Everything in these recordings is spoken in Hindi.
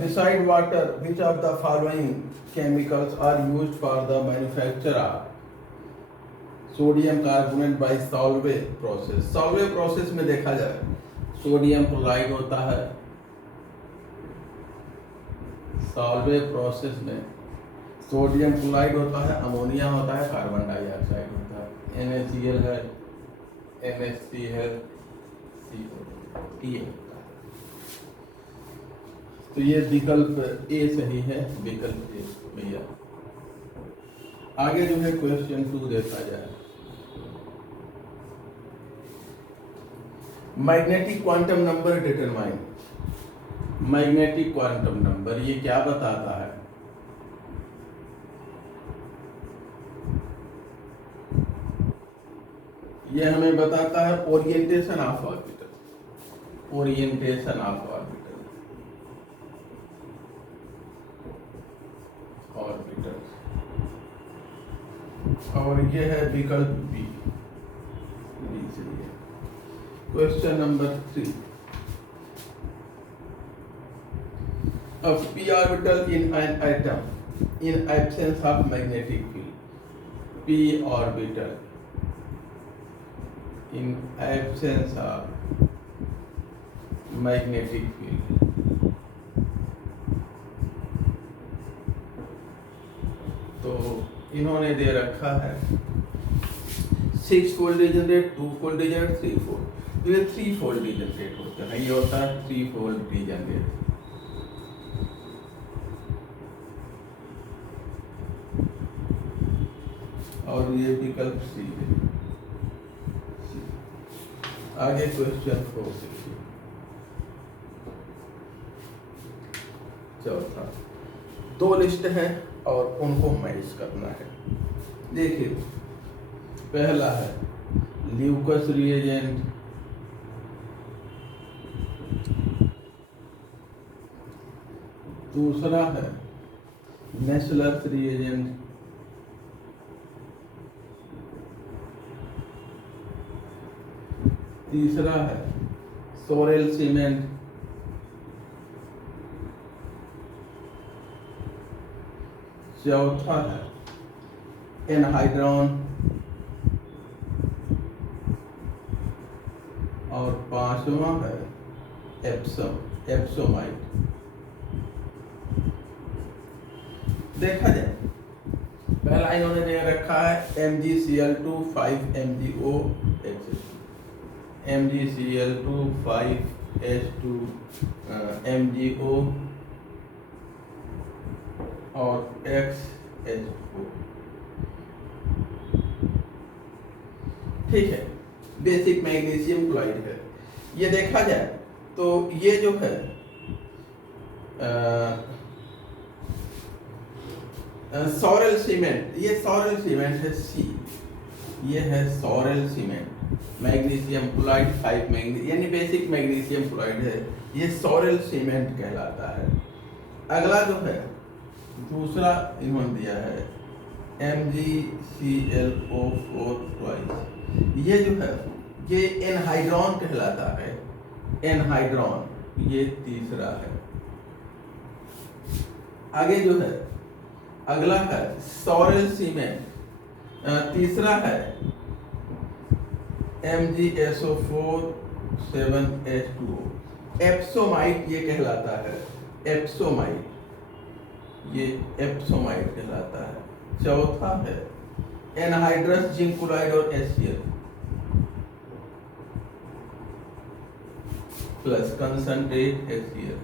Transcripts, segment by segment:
Beside water, which of the following chemicals are used for the manufacture of sodium carbonate bye Solvay process? Solvay process में देखा जाए सोडियम क्लोराइड होता है, सॉल्वे प्रोसेस में सोडियम क्लोराइड होता है, अमोनिया होता है, कार्बन डाइऑक्साइड होता है, NaCl है, NHCl, CO होता है। तो ये विकल्प ए सही है, विकल्प ए भैया। आगे जो है क्वेश्चन 2 देखा जाए। Magnetic quantum number determine. Magnetic quantum number ये क्या बताता है? ये हमें बताता है orientation of orbital, orientation of orbital, orbital. और ये है विकल्प B. Question number 3। A p orbital in an atom in absence of magnetic field. P orbital in absence of magnetic field. तो इन्होंने दे रखा है 6 fold regenerate, 2 fold regenerate, 3 fold. तो ये 3 फोल्ड रीजनरेट होता है, ये होता है 3 फोल्ड रीजनरेट। और ये विकल्प सी है। आगे क्वेश्चन 4 देखिए। चौथा, 2 लिस्ट है और उनको मैच करना है। देखिए पहला है ल्यूकस रिएजेंट, दूसरा है नेस्लर रिएजेंट, तीसरा है सोरेल सीमेंट, चौथा है एनहाइड्रॉन और पांचवा है एप्सोमाइट। देखा जाए पहला इन्होंने दे रखा है MgCl2 5MgOH, MgCl2 5H2 MgO और XH4। ठीक है, बेसिक मैग्नीशियम क्लोराइड है। ये देखा जाए तो ये जो है सॉरेल सीमेंट, ये सॉरेल सीमेंट है सी, ये है sorrel cement, magnesium chloride 5 magnesium, यानी बेसिक मैग्नीशियम क्लोराइड है, ये सॉरेल सीमेंट कहलाता है। अगला जो है दूसरा इन्होंने दिया है MgClO4 ट्वाइस, ये जो है ये एनहाइड्रॉन कहलाता है, एनहाइड्रॉन, ये तीसरा है। आगे जो है अगला है सॉरेल सीमेंट, तीसरा है MgSO4 7H2O, एप्सोमाइट ये कहलाता है, एप्सोमाइट, ये एप्सोमाइट कहलाता है। चौथा है एनहाइड्रस जिंक क्लोराइड और HCl प्लस कंसंट्रेट HCl,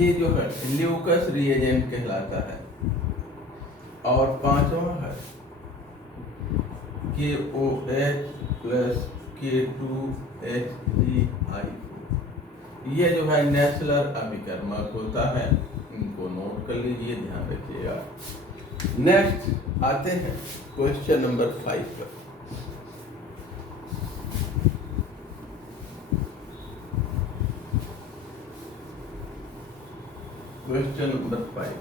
ये जो है ल्यूकस रिएजेंट कहलाता है। और पांचवा है KOH प्लस K2HCl, ये जो है नेस्लर अभिकर्मक होता है, इनको नोट कर लीजिए, ध्यान रखिएगा। नेक्स्ट आते हैं क्वेश्चन नंबर 5 पर। Question number 5,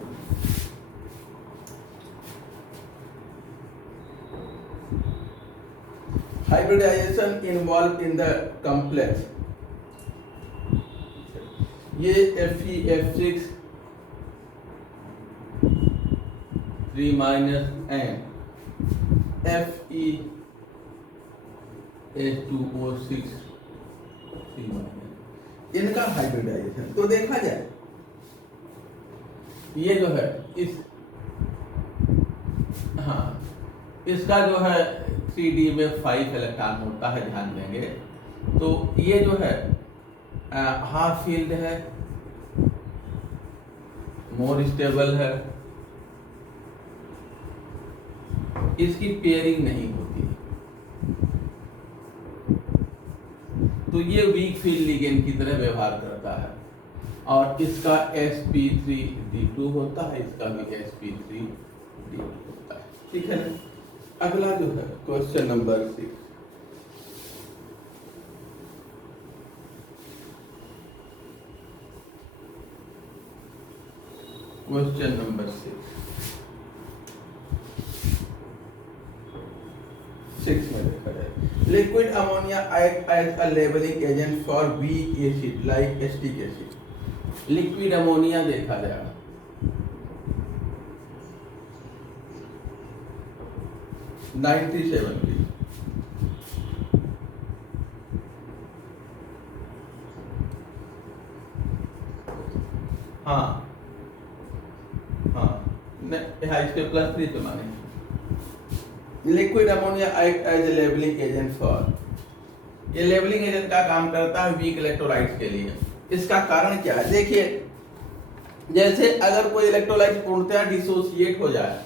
hybridization involve in the complex, ये Fe(F6) 3 and Fe(H2O6) 3 इनका हाइब्रिडाइजेशन तो देखा जाए, ये जो है इस हाँ इसका जो है 3D में 5 इलेक्ट्रॉन होता है, ध्यान देंगे तो ये जो है हाफ फील्ड है, मोर स्टेबल है, इसकी पेयरिंग नहीं होती, तो ये वीक फील्ड लिगेंड की तरह व्यवहार करता है, और इसका sp3d2 होता है, इसका भी sp3d2 होता है। ठीक है, अगला जो है क्वेश्चन नंबर 6। क्वेश्चन नंबर 6 में देखा जाए, liquid ammonia act as a levelling agent for weak acid like acetic acid. Liquid ammonia देखा जाएगा, हाँ हाँ इसके +3 पे माने। Liquid ammonia act as a levelling agent for, ये लेबलिंग एजेंट का काम करता है वीक इलेक्ट्रोलाइट्स के लिए। इसका कारण क्या है, देखिए जैसे अगर कोई इलेक्ट्रोलाइट पूर्णतः डिसोसिएट हो जाए,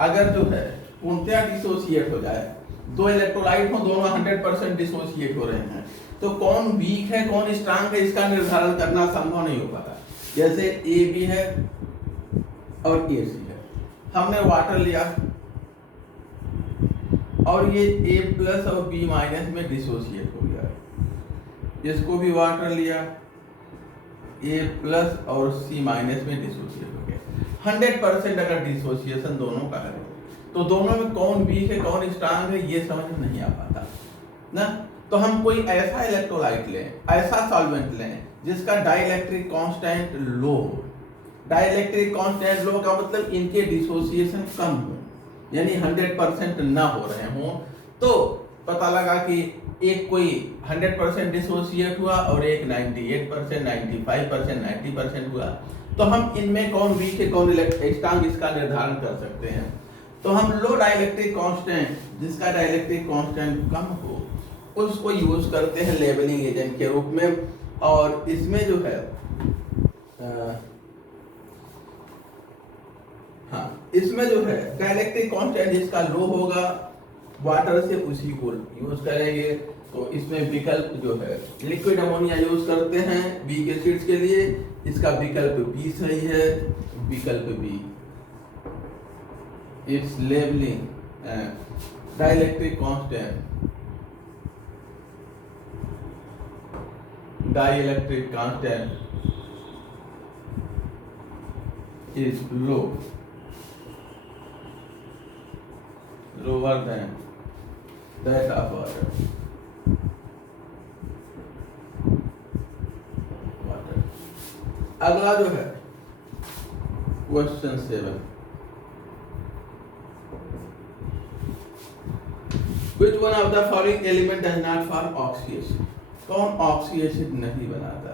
अगर जो है पूर्णतः डिसोसिएट हो जाए, दो इलेक्ट्रोलाइट हो, दोनों 100% डिसोसिएट हो रहे हैं, तो कौन वीक है कौन स्ट्रांग है इसका निर्धारण करना संभव नहीं हो पाता। जैसे ए बी है और ए सी है, हमने वाटर लिया और ये A+ और B- में डिसोसिएट हो गया, इसको भी वाटर लिया, A+ और C- में डिसोसिएट हो गया। 100% अगर डिसोसिएशन दोनों का है तो दोनों में कौन वीक है कौन स्ट्रांग है ये समझ में नहीं आ पाता ना। तो हम कोई ऐसा इलेक्ट्रोलाइट लें, ऐसा सॉल्वेंट लें जिसका डाइइलेक्ट्रिक कांस्टेंट लो हो। डाइइलेक्ट्रिक कांस्टेंट लो का मतलब इनके डिसोसिएशन कम हो, यानी 100% ना हो रहे हों, तो पता लगा कि एक कोई 100% डिसोसिएट हुआ और एक 98%, 95%, 90% हुआ, तो हम इनमें कौन वीक है कौन स्ट्रांग इसका निर्धारण कर सकते हैं। तो हम लो डाइइलेक्ट्रिक कांस्टेंट, जिसका डाइइलेक्ट्रिक कांस्टेंट कम हो, उसको यूज करते हैं लेबलिंग एजेंट के रूप में। और इसमें जो है इसमें जो है डाइइलेक्ट्रिक कांस्टेंट जिसका लो होगा वाटर से उसी को यूज करेंगे। तो इसमें विकल्प जो है लिक्विड अमोनिया यूज करते हैं वीक एसिड्स के लिए, इसका विकल्प बी सही है, विकल्प B. It's levelling dielectric constant, dielectric constant is lower than that of water. अगला जो है question 7, which one of the following element does not form oxyacid? कौन ऑक्सीएसिड नहीं बनाता?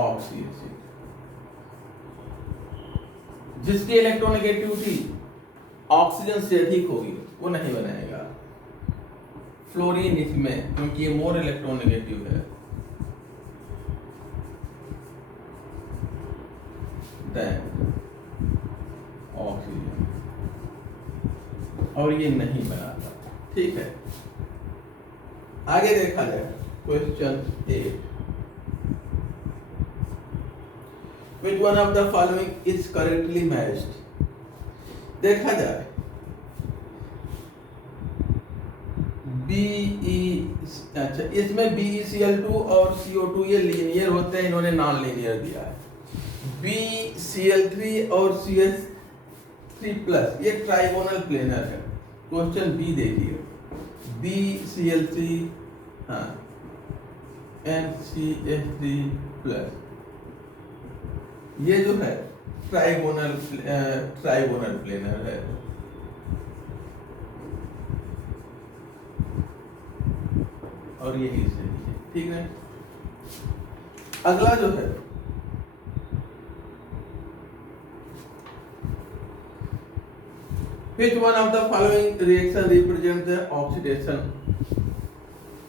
ऑक्सीएसिड जिसकी इलेक्ट्रोनेगेटिविटी ऑक्सीजन से अधिक होगी वो नहीं बनाएगा। फ्लोरीन इसमें, क्योंकि ये मोर इलेक्ट्रोनेगेटिव है देन ऑक्सीजन, और ये नहीं बनाता। ठीक है, आगे देखा जाए question 8, which one of the following is correctly matched? देखा जाए अच्छा इसमें BeCl2 और CO2 ये लीनियर होते हैं, इन्होंने नॉन लीनियर दिया है। BCl3 और C प्लस, ये ट्राइगोनल प्लेनर है। क्वेश्चन बी देखिए, BCl3 हाँ NCH3 प्लस, ये जो है ट्राइगोनल प्लेनर है। और यही सही है, ठीक है। अगला जो है which one of the following reaction represent the oxidation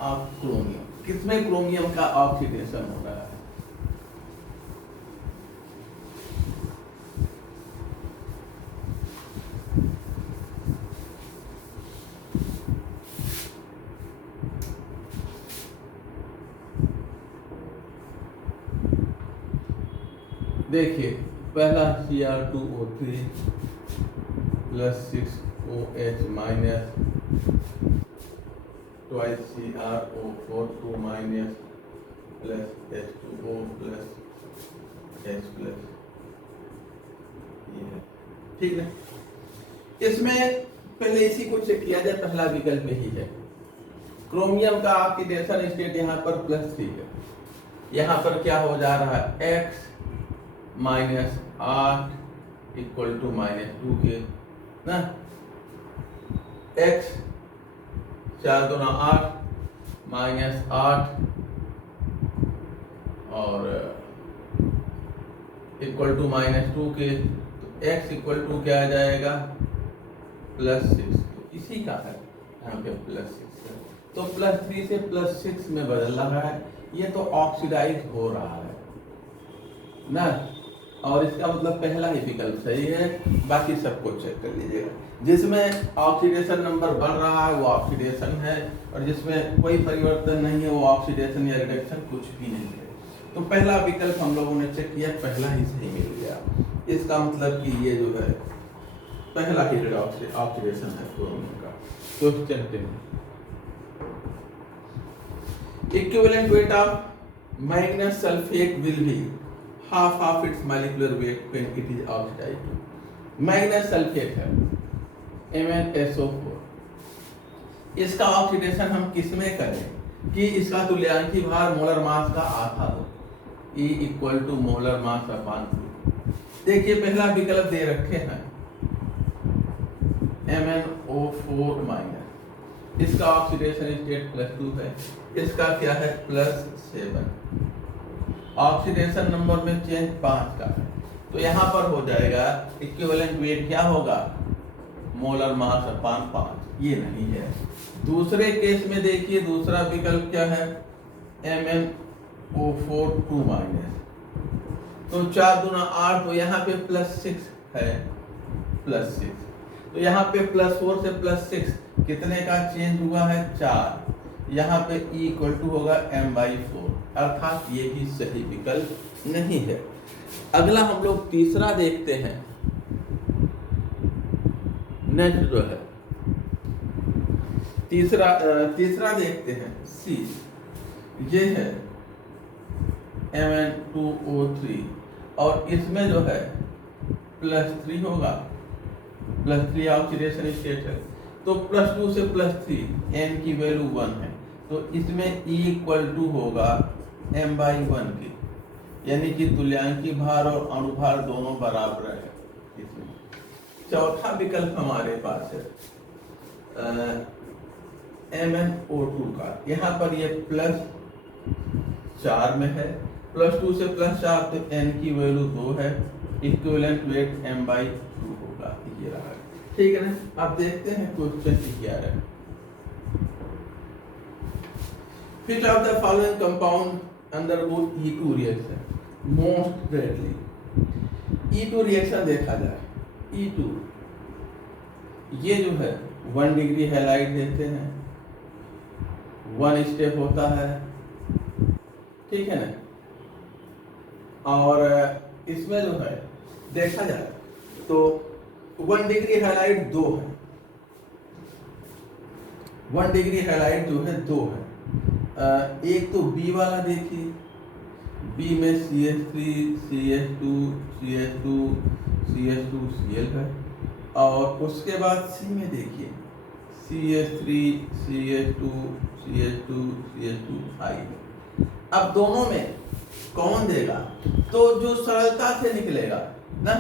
of chromium? किसमें क्रोमियम का ऑक्सीडेशन हो रहा है? देखिए, पहला Cr2O3 plus 6OH minus twice CrO4 2 minus plus H2O plus H plus, ये है, ठीक है। इसमें पहले इसी को चेक किया जाए, पहला विकल्प यही है। क्रोमियम का ऑक्सीडेशन स्टेट यहाँ पर +3 है, यहाँ पर क्या हो जा रहा है X माइनस 8 इक्वल टू -2 के ना, X 4 दूना 8 -8 और इक्वल टू -2 के, तो X इक्वल टू क्या आ जाएगा +6, तो इसी का है यहाँ पे +6 है, तो +3 से +6 में बदल रहा है, ये तो ऑक्सीडाइज हो रहा है ना, और इसका मतलब पहला ही विकल्प सही है। बाकी सबको चेक कर लीजिएगा, जिसमें ऑक्सीडेशन नंबर बढ़ रहा है वो ऑक्सीडेशन है, और जिसमें कोई परिवर्तन नहीं है वो ऑक्सीडेशन या रिडक्शन कुछ भी नहीं है। तो पहला विकल्प हम लोगों ने चेक किया, पहला ही सही मिल गया। इसका मतलब कि ये जो है पहला ही ऑक्सीडेशन है क्रोमियम का। Question 10, equivalent weight of मैग्नेस sulphate will be half of its molecular weight when it is oxidized. मैग्नेस sulphate है MnSO4, इसका ऑक्सीडेशन हम किस में करें कि इसका तुल्यांकी भार मोलर मास का आधा हो, E equal to molar mass upon 2। देखिए पहला विकल्प दे रखे हैं MnO4 माइनस, इसका ऑक्सीडेशन स्टेट +2 है, इसका क्या है +7, ऑक्सीडेशन नंबर में चेंज 5 का है, तो यहाँ पर हो जाएगा इक्विवेलेंट वेट क्या होगा मोलर मास अपॉन 5, ये नहीं है। दूसरे केस में देखिए, दूसरा विकल्प क्या है MnO4 2 माइनस, तो 4 दूना 8, तो यहाँ पे +6 है, +6, तो यहाँ पे +4 से +6 कितने का चेंज हुआ है 4, यहाँ पे E इक्वल टू होगा m/4, अर्थात ये भी सही विकल्प नहीं है। अगला हम लोग तीसरा देखते हैं, नेक्स्ट जो है तीसरा देखते हैं C, ये है Mn2O3 और इसमें जो है +3 होगा, +3 ऑक्सीडेशन स्टेट है, तो +2 से +3 n की वैल्यू 1 है, तो इसमें E इक्वल टू होगा m/1 की, यानी कि तुल्यांकी भार और अणुभार दोनों बराबर है इसमें। चौथा विकल्प हमारे पास है MnO2 का, यहाँ पर ये +4 में है, +2 से +4 तो n की वैल्यू 2 है, इक्विवेलेंट वेट m/2 होगा, ये रहा, ठीक है ना। अब देखते हैं question 11, which of the following compound undergo E2 reaction most readily? E2 reaction देखा जाए, E2 ये जो है 1 डिग्री हैलाइड देते हैं, 1 स्टेप होता है, ठीक है ना, और इसमें जो है देखा जाए तो 1 डिग्री हैलाइड 2 है, 1 डिग्री हैलाइड जो है 2 है। एक तो B वाला देखिए, B में CH3 CH2 CH2 CH2 Cl है, और उसके बाद सी में देखिए CH3 CH2 CH2 CH2 आई है। अब दोनों में कौन देगा? तो जो सरलता से निकलेगा ना,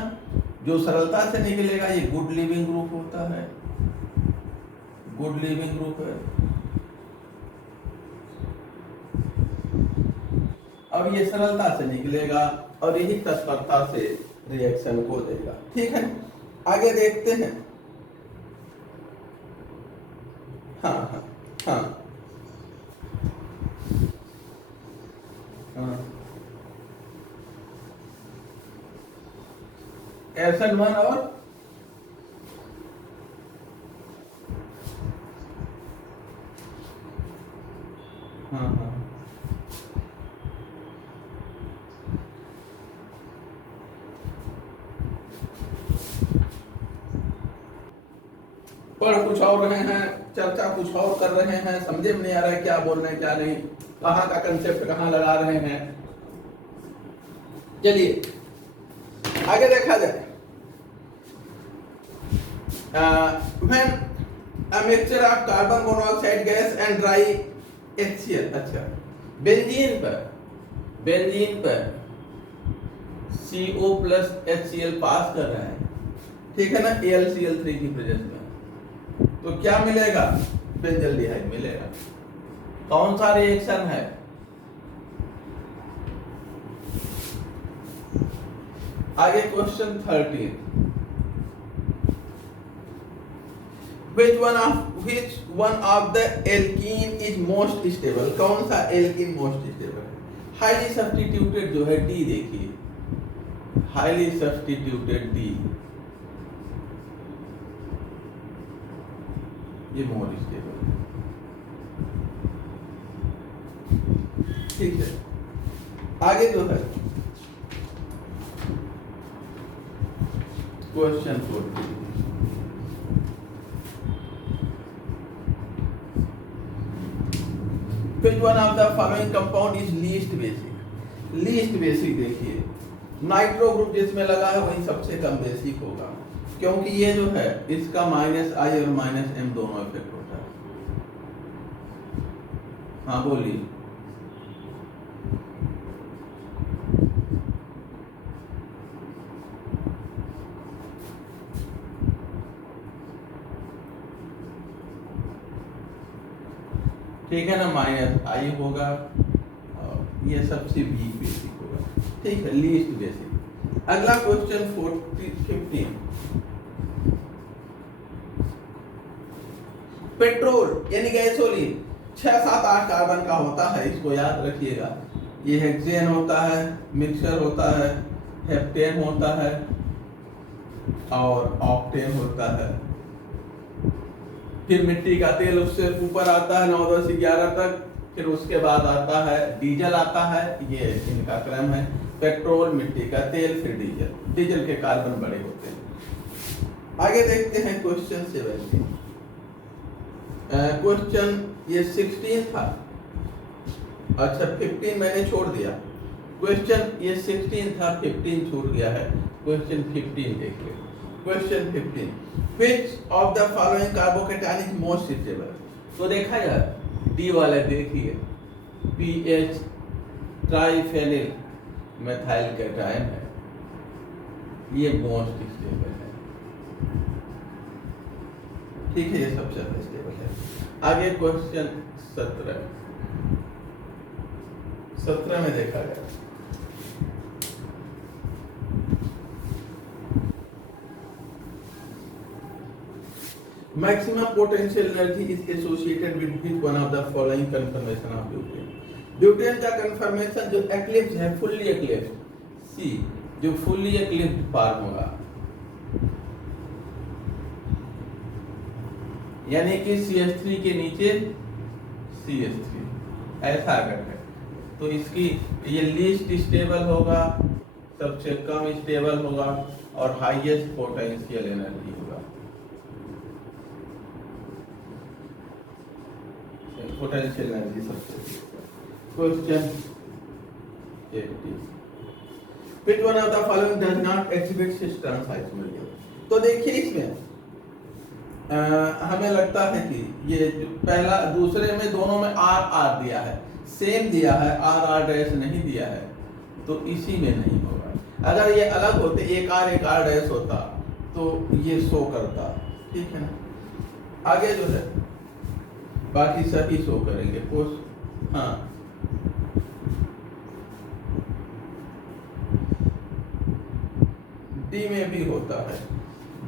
जो सरलता से निकलेगा ये गुड लिविंग ग्रुप होता है, गुड लिविंग ग्रुप है। अब ये सरलता से निकलेगा और यही तत्परता से रिएक्शन को देगा। ठीक है, आगे देखते हैं। हाँ हाँ हाँ हाँ SN1 और हाँ हाँ पढ़ कुछ और रहे हैं, चर्चा कुछ और कर रहे हैं, समझे में नहीं आ रहा है क्या बोल रहे हैं क्या नहीं, कहाँ का कंसेप्ट कहाँ लगा रहे हैं। चलिए आगे देखा जाए। when a mixture of carbon monoxide gas and dry HCl, अच्छा बेंजीन पर CO प्लस HCl पास कर रहा है, ठीक है ना, AlCl3 की प्रेजेंस में, तो क्या मिलेगा? बेंजल्डिहाइड मिलेगा। कौन सा रिएक्शन है? आगे question 13, which one of the alkene is most stable? कौन सा एल्कीन मोस्ट स्टेबल है? हाईली सब्स्टिट्यूटेड जो है डी, देखिए हाईली सब्स्टिट्यूटेड डी, ये मोर स्टेबल है। ठीक है, आगे जो है question 14, which one of the following compound is least basic? Least basic देखिए नाइट्रो ग्रुप जिसमें लगा है वही सबसे कम बेसिक होगा, क्योंकि ये जो है इसका -I और -M दोनों इफेक्ट होता है। हाँ बोलिए। ठीक है ना, -I होगा और ये सबसे वीक बेसिक होगा। ठीक है, लीस्ट बेसिक। अगला क्वेश्चन 15, पेट्रोल यानी गैसोलीन 6, 7, 8 कार्बन का होता है, इसको याद रखिएगा। ये हेक्सेन होता है, मिक्सचर होता है, हेप्टेन होता है और ऑक्टेन होता है। फिर मिट्टी का तेल उससे ऊपर आता है 9, 10, 11 तक, फिर उसके बाद आता है डीजल आता है, ये इनका क्रम है, पेट्रोल, मिट्टी का तेल, फिर डीजल। डीजल के कार्बन बड़े होते हैं। आगे देखते हैं क्वेश्चन 17। क्वेश्चन ये 16 था, अच्छा 15 मैंने छोड़ दिया। क्वेश्चन ये 16 था, 15 छूट गया है। क्वेश्चन 15 देखिए। Question 15, which of the following carbocation is most stable? तो देखा यार डी वाला देखिए, PH ट्राइफेनिल मेथाइल कैटायन है, ये मोस्ट स्टेबल है। ठीक है, ये सबसे ज्यादा स्टेबल है। आगे क्वेश्चन 17 में देखा गया maximum potential energy is associated with which one of the following conformation of butane? Butane का कंफर्मेशन जो एक्लिप्स है, फुल्ली एक्लिप्स, सी जो फुल्ली एक्लिप्स फॉर्म होगा, यानी कि CH3 के नीचे CH3 ऐसा अगर है तो इसकी ये लीस्ट स्टेबल होगा, सबसे कम स्टेबल होगा और हाईएस्ट पोटेंशियल एनर्जी होगा। पोटेंशियल एनर्जी सबसे। Question 18, which one of the following does not exhibit cisterns isomerium? तो देखिए इसमें हमें लगता है कि ये पहला दूसरे में दोनों में आर आर दिया है, सेम दिया है, आर आर डैश नहीं दिया है, तो इसी में नहीं होगा। अगर ये अलग होते, एक आर डैश होता तो ये शो करता, ठीक है ना। आगे जो है बाकी सभी शो करेंगे कुछ। हाँ, डी में भी होता है।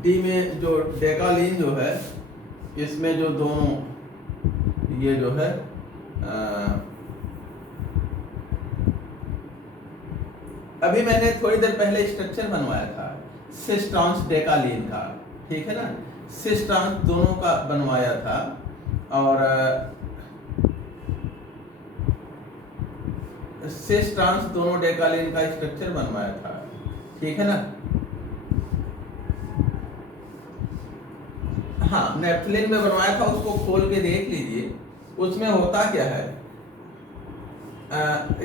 डी में जो डेकालीन जो है, इसमें जो दोनों ये जो है अभी मैंने थोड़ी देर पहले स्ट्रक्चर बनवाया था सिस ट्रांस डेकालीन का, ठीक है ना। सिस ट्रांस दोनों का बनवाया था और सिस ट्रांस दोनों डेकालीन का स्ट्रक्चर बनवाया था, ठीक है ना। हाँ, नेप्थलीन में बनवाया था, उसको खोल के देख लीजिए। उसमें होता क्या है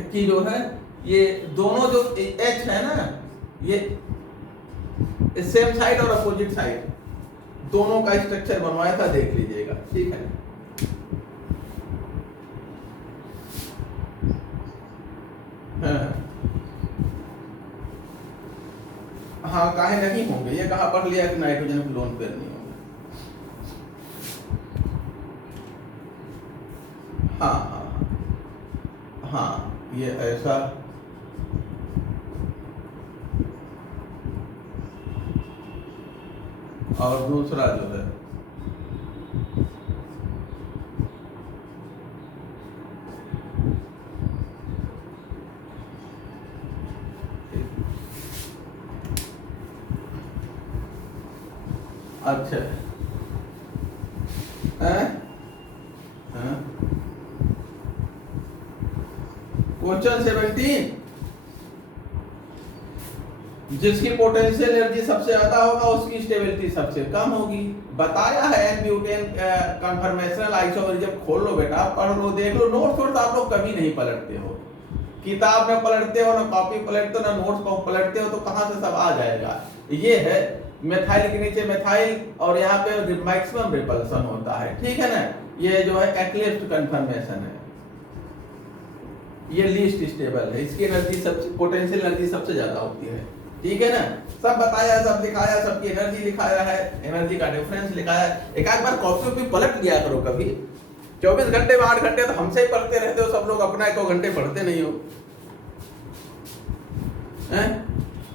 कि जो है ये दोनों जो H है ना, ये सेम साइड और अपोजिट साइड दोनों का स्ट्रक्चर बनवाया था, देख लीजिएगा, ठीक है। हाँ, काहे नहीं होंगे, ये कहाँ पढ़ लिया कि नाइट्रोजन को लोन पेयर नहीं होंगे। हाँ हाँ हाँ, ये ऐसा और दूसरा जो है अच्छा क्वेश्चन 17, जिसकी पोटेंशियल एनर्जी सबसे ज्यादा होगा उसकी स्टेबिलिटी सबसे कम होगी। बताया है एन-ब्यूटेन कन्फर्मेशनल आइसोमेरिज्म। खोल लो बेटा, पढ़ लो, देख लो। नोट्स तो आप लोग कभी नहीं पलटते हो, किताब में पलटते हो ना, कॉपी पलटते हो ना, नोट्स को पलटते हो, तो कहाँ से सब आ जाएगा। ये है मेथाइल के नीचे मेथाइल और यहाँ पे मैक्सिमम रिपल्सन होता है, ठीक है ना। ये जो है एक्लिप्स्ड कन्फर्मेशन है, ये लीस्ट स्टेबल है, इसकी एनर्जी सबसे पोटेंशियल एनर्जी सबसे ज्यादा होती है, ठीक है ना। सब बताया, सब दिखाया, सबकी एनर्जी लिखाया है, एनर्जी का डिफरेंस लिखाया है। एक आध बार कॉपी पे पलट लिया करो कभी। 24 घंटे में 8 घंटे तो हमसे ही पढ़ते रहते हो सब लोग, अपना 1 घंटे पढ़ते नहीं हो।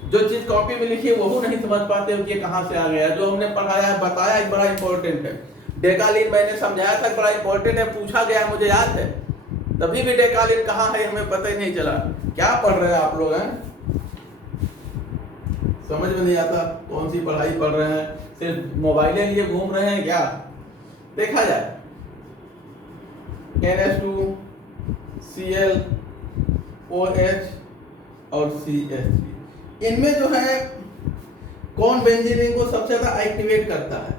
जो चीज कॉपी में लिखी है वो नहीं समझ पाते हो कि ये कहाँ से आ गया। जो हमने पढ़ाया है, बताया है, बड़ा इंपॉर्टेंट है। डेकालीन मैंने समझाया था, बड़ा इंपॉर्टेंट है, पूछा गया, मुझे याद है। तभी भी डेकालीन कहाँ है हमें पता ही नहीं चला। क्या पढ़ रहे हैं आप लोग, हैं समझ में नहीं आता कौन सी पढ़ाई पढ़ रहे हैं, सिर्फ मोबाइलें लिए घूम रहे हैं क्या। देखा जाए NH2 Cl OH और CH3, इनमें जो है कौन बेंजीन को सबसे ज्यादा एक्टिवेट करता है।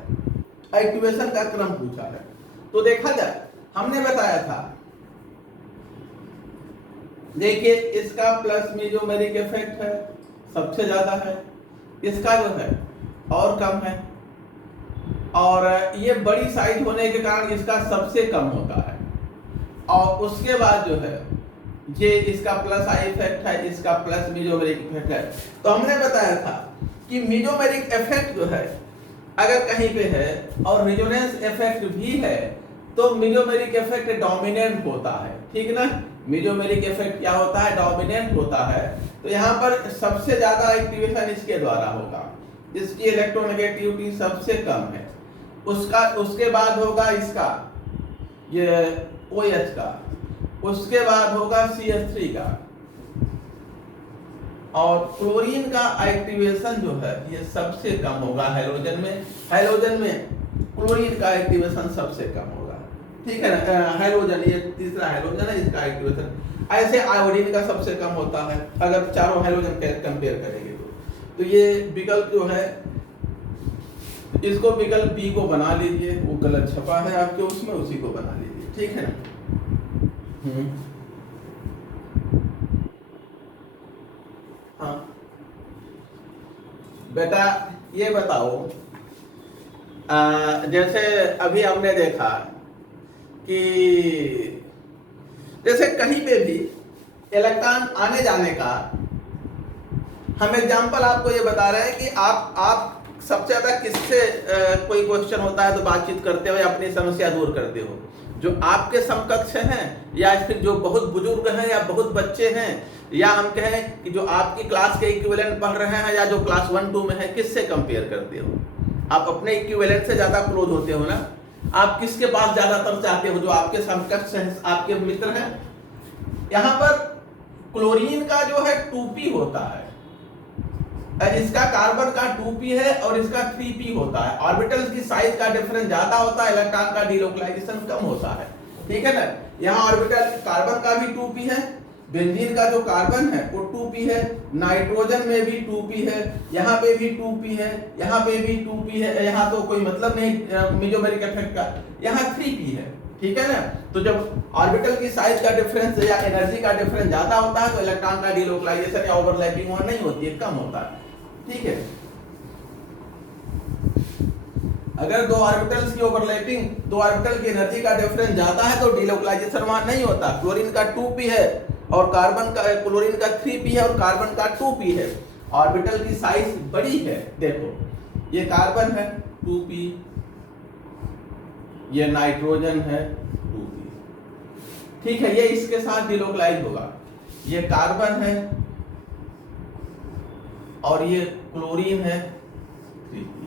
एक्टिवेशन का क्रम पूछा है, तो देखा जाए हमने बताया था, देखिए इसका प्लस मेसोमेरिक इफेक्ट है, सबसे ज्यादा है, इसका जो है और कम है, और ये बड़ी साइज होने के कारण इसका सबसे कम होता है। और उसके बाद जो है ये इसका प्लस आई इफेक्ट है, इसका प्लस मेसोमेरिक इफेक्ट है। तो हमने बताया था कि मेसोमेरिक इफेक्ट जो है अगर कहीं पे है और रेजोनेंस इफेक्ट भी है तो मेसोमेरिक इफेक्ट डोमिनेंट होता है, ठीक ना। मेसोमेरिक इफेक्ट क्या होता है, डोमिनेंट होता है। तो यहाँ पर सबसे ज्यादा एक्टिवेशन इसके द्वारा होगा, इसकी इलेक्ट्रोनेगेटिविटी सबसे कम है। उसके बाद होगा इसका ये OH का, उसके बाद होगा CH3 का, और क्लोरीन का एक्टिवेशन जो है ये सबसे कम होगा हैलोजन में। हैलोजन में क्लोरीन का एक्टिवेशन सबसे कम होगा, ठीक है ना। हैलोजन, ये तीसरा हैलोजन है, इसका एक्टिवेशन। ऐसे आयोडीन का सबसे कम होता है अगर चारों हैलोजन कंपेयर करेंगे तो ये विकल्प जो है, इसको विकल्प बी को बना लीजिए, वो गलत छपा है आपके उसमें, उसी को बना लीजिए, ठीक है ना। हाँ बेटा, ये बताओ, जैसे अभी हमने देखा कि जैसे कहीं पे भी इलेक्ट्रॉन आने जाने का, हम एग्जांपल आपको ये बता रहे हैं कि आप सबसे ज्यादा किससे कोई क्वेश्चन होता है तो बातचीत करते हो या अपनी समस्या दूर करते हो? जो आपके समकक्ष हैं, या फिर जो बहुत बुजुर्ग हैं, या बहुत बच्चे हैं, या हम कहें कि जो आपकी क्लास के इक्विवेलेंट पढ़ रहे हैं, या जो क्लास 1-2 में है, किससे कंपेयर करते हो? आप अपने इक्विवेलेंट से ज्यादा क्लोज होते हो ना। आप किसके पास ज्यादातर जाते हो? जो आपके समकक्ष हैं, आपके मित्र हैं। यहां पर क्लोरीन का जो है 2p होता है, इसका कार्बन का 2p है और इसका 3p होता है। ऑर्बिटल्स की साइज का डिफरेंस ज्यादा होता है, इलेक्ट्रॉन का डिलोकलाइजेशन कम होता है, ठीक है ना। यहाँ ऑर्बिटल कार्बन का भी 2p है, बेंजीन का जो कार्बन है वो 2p है, नाइट्रोजन में भी 2p है, यहाँ पे भी 2p है, यहाँ पे भी 2p है। यहाँ तो कोई मतलब नहीं मेसोमेरिक इफेक्ट का, यहाँ 3p है, ठीक है ना। तो जब ऑर्बिटल की साइज का डिफरेंस या एनर्जी का डिफरेंस ज्यादा होता है तो इलेक्ट्रॉन का डिलोकलाइजेशन या ओवरलैपिंग वहां नहीं होती है, कम होता है, ठीक है। अगर दो ऑर्बिटल्स की ओवरलैपिंग, दो ऑर्बिटल की एनर्जी का डिफरेंस ज्यादा है तो डिलोकलाइजेशन वहां नहीं होता। क्लोरीन का 2p है और कार्बन का, क्लोरीन का 3p है और कार्बन का 2p है। ऑर्बिटल की साइज बड़ी है, देखो ये कार्बन है 2p, ये नाइट्रोजन है 2p, ठीक है। ये इसके साथ डिलोकलाइज होगा। ये कार्बन है और ये क्लोरीन है 3p,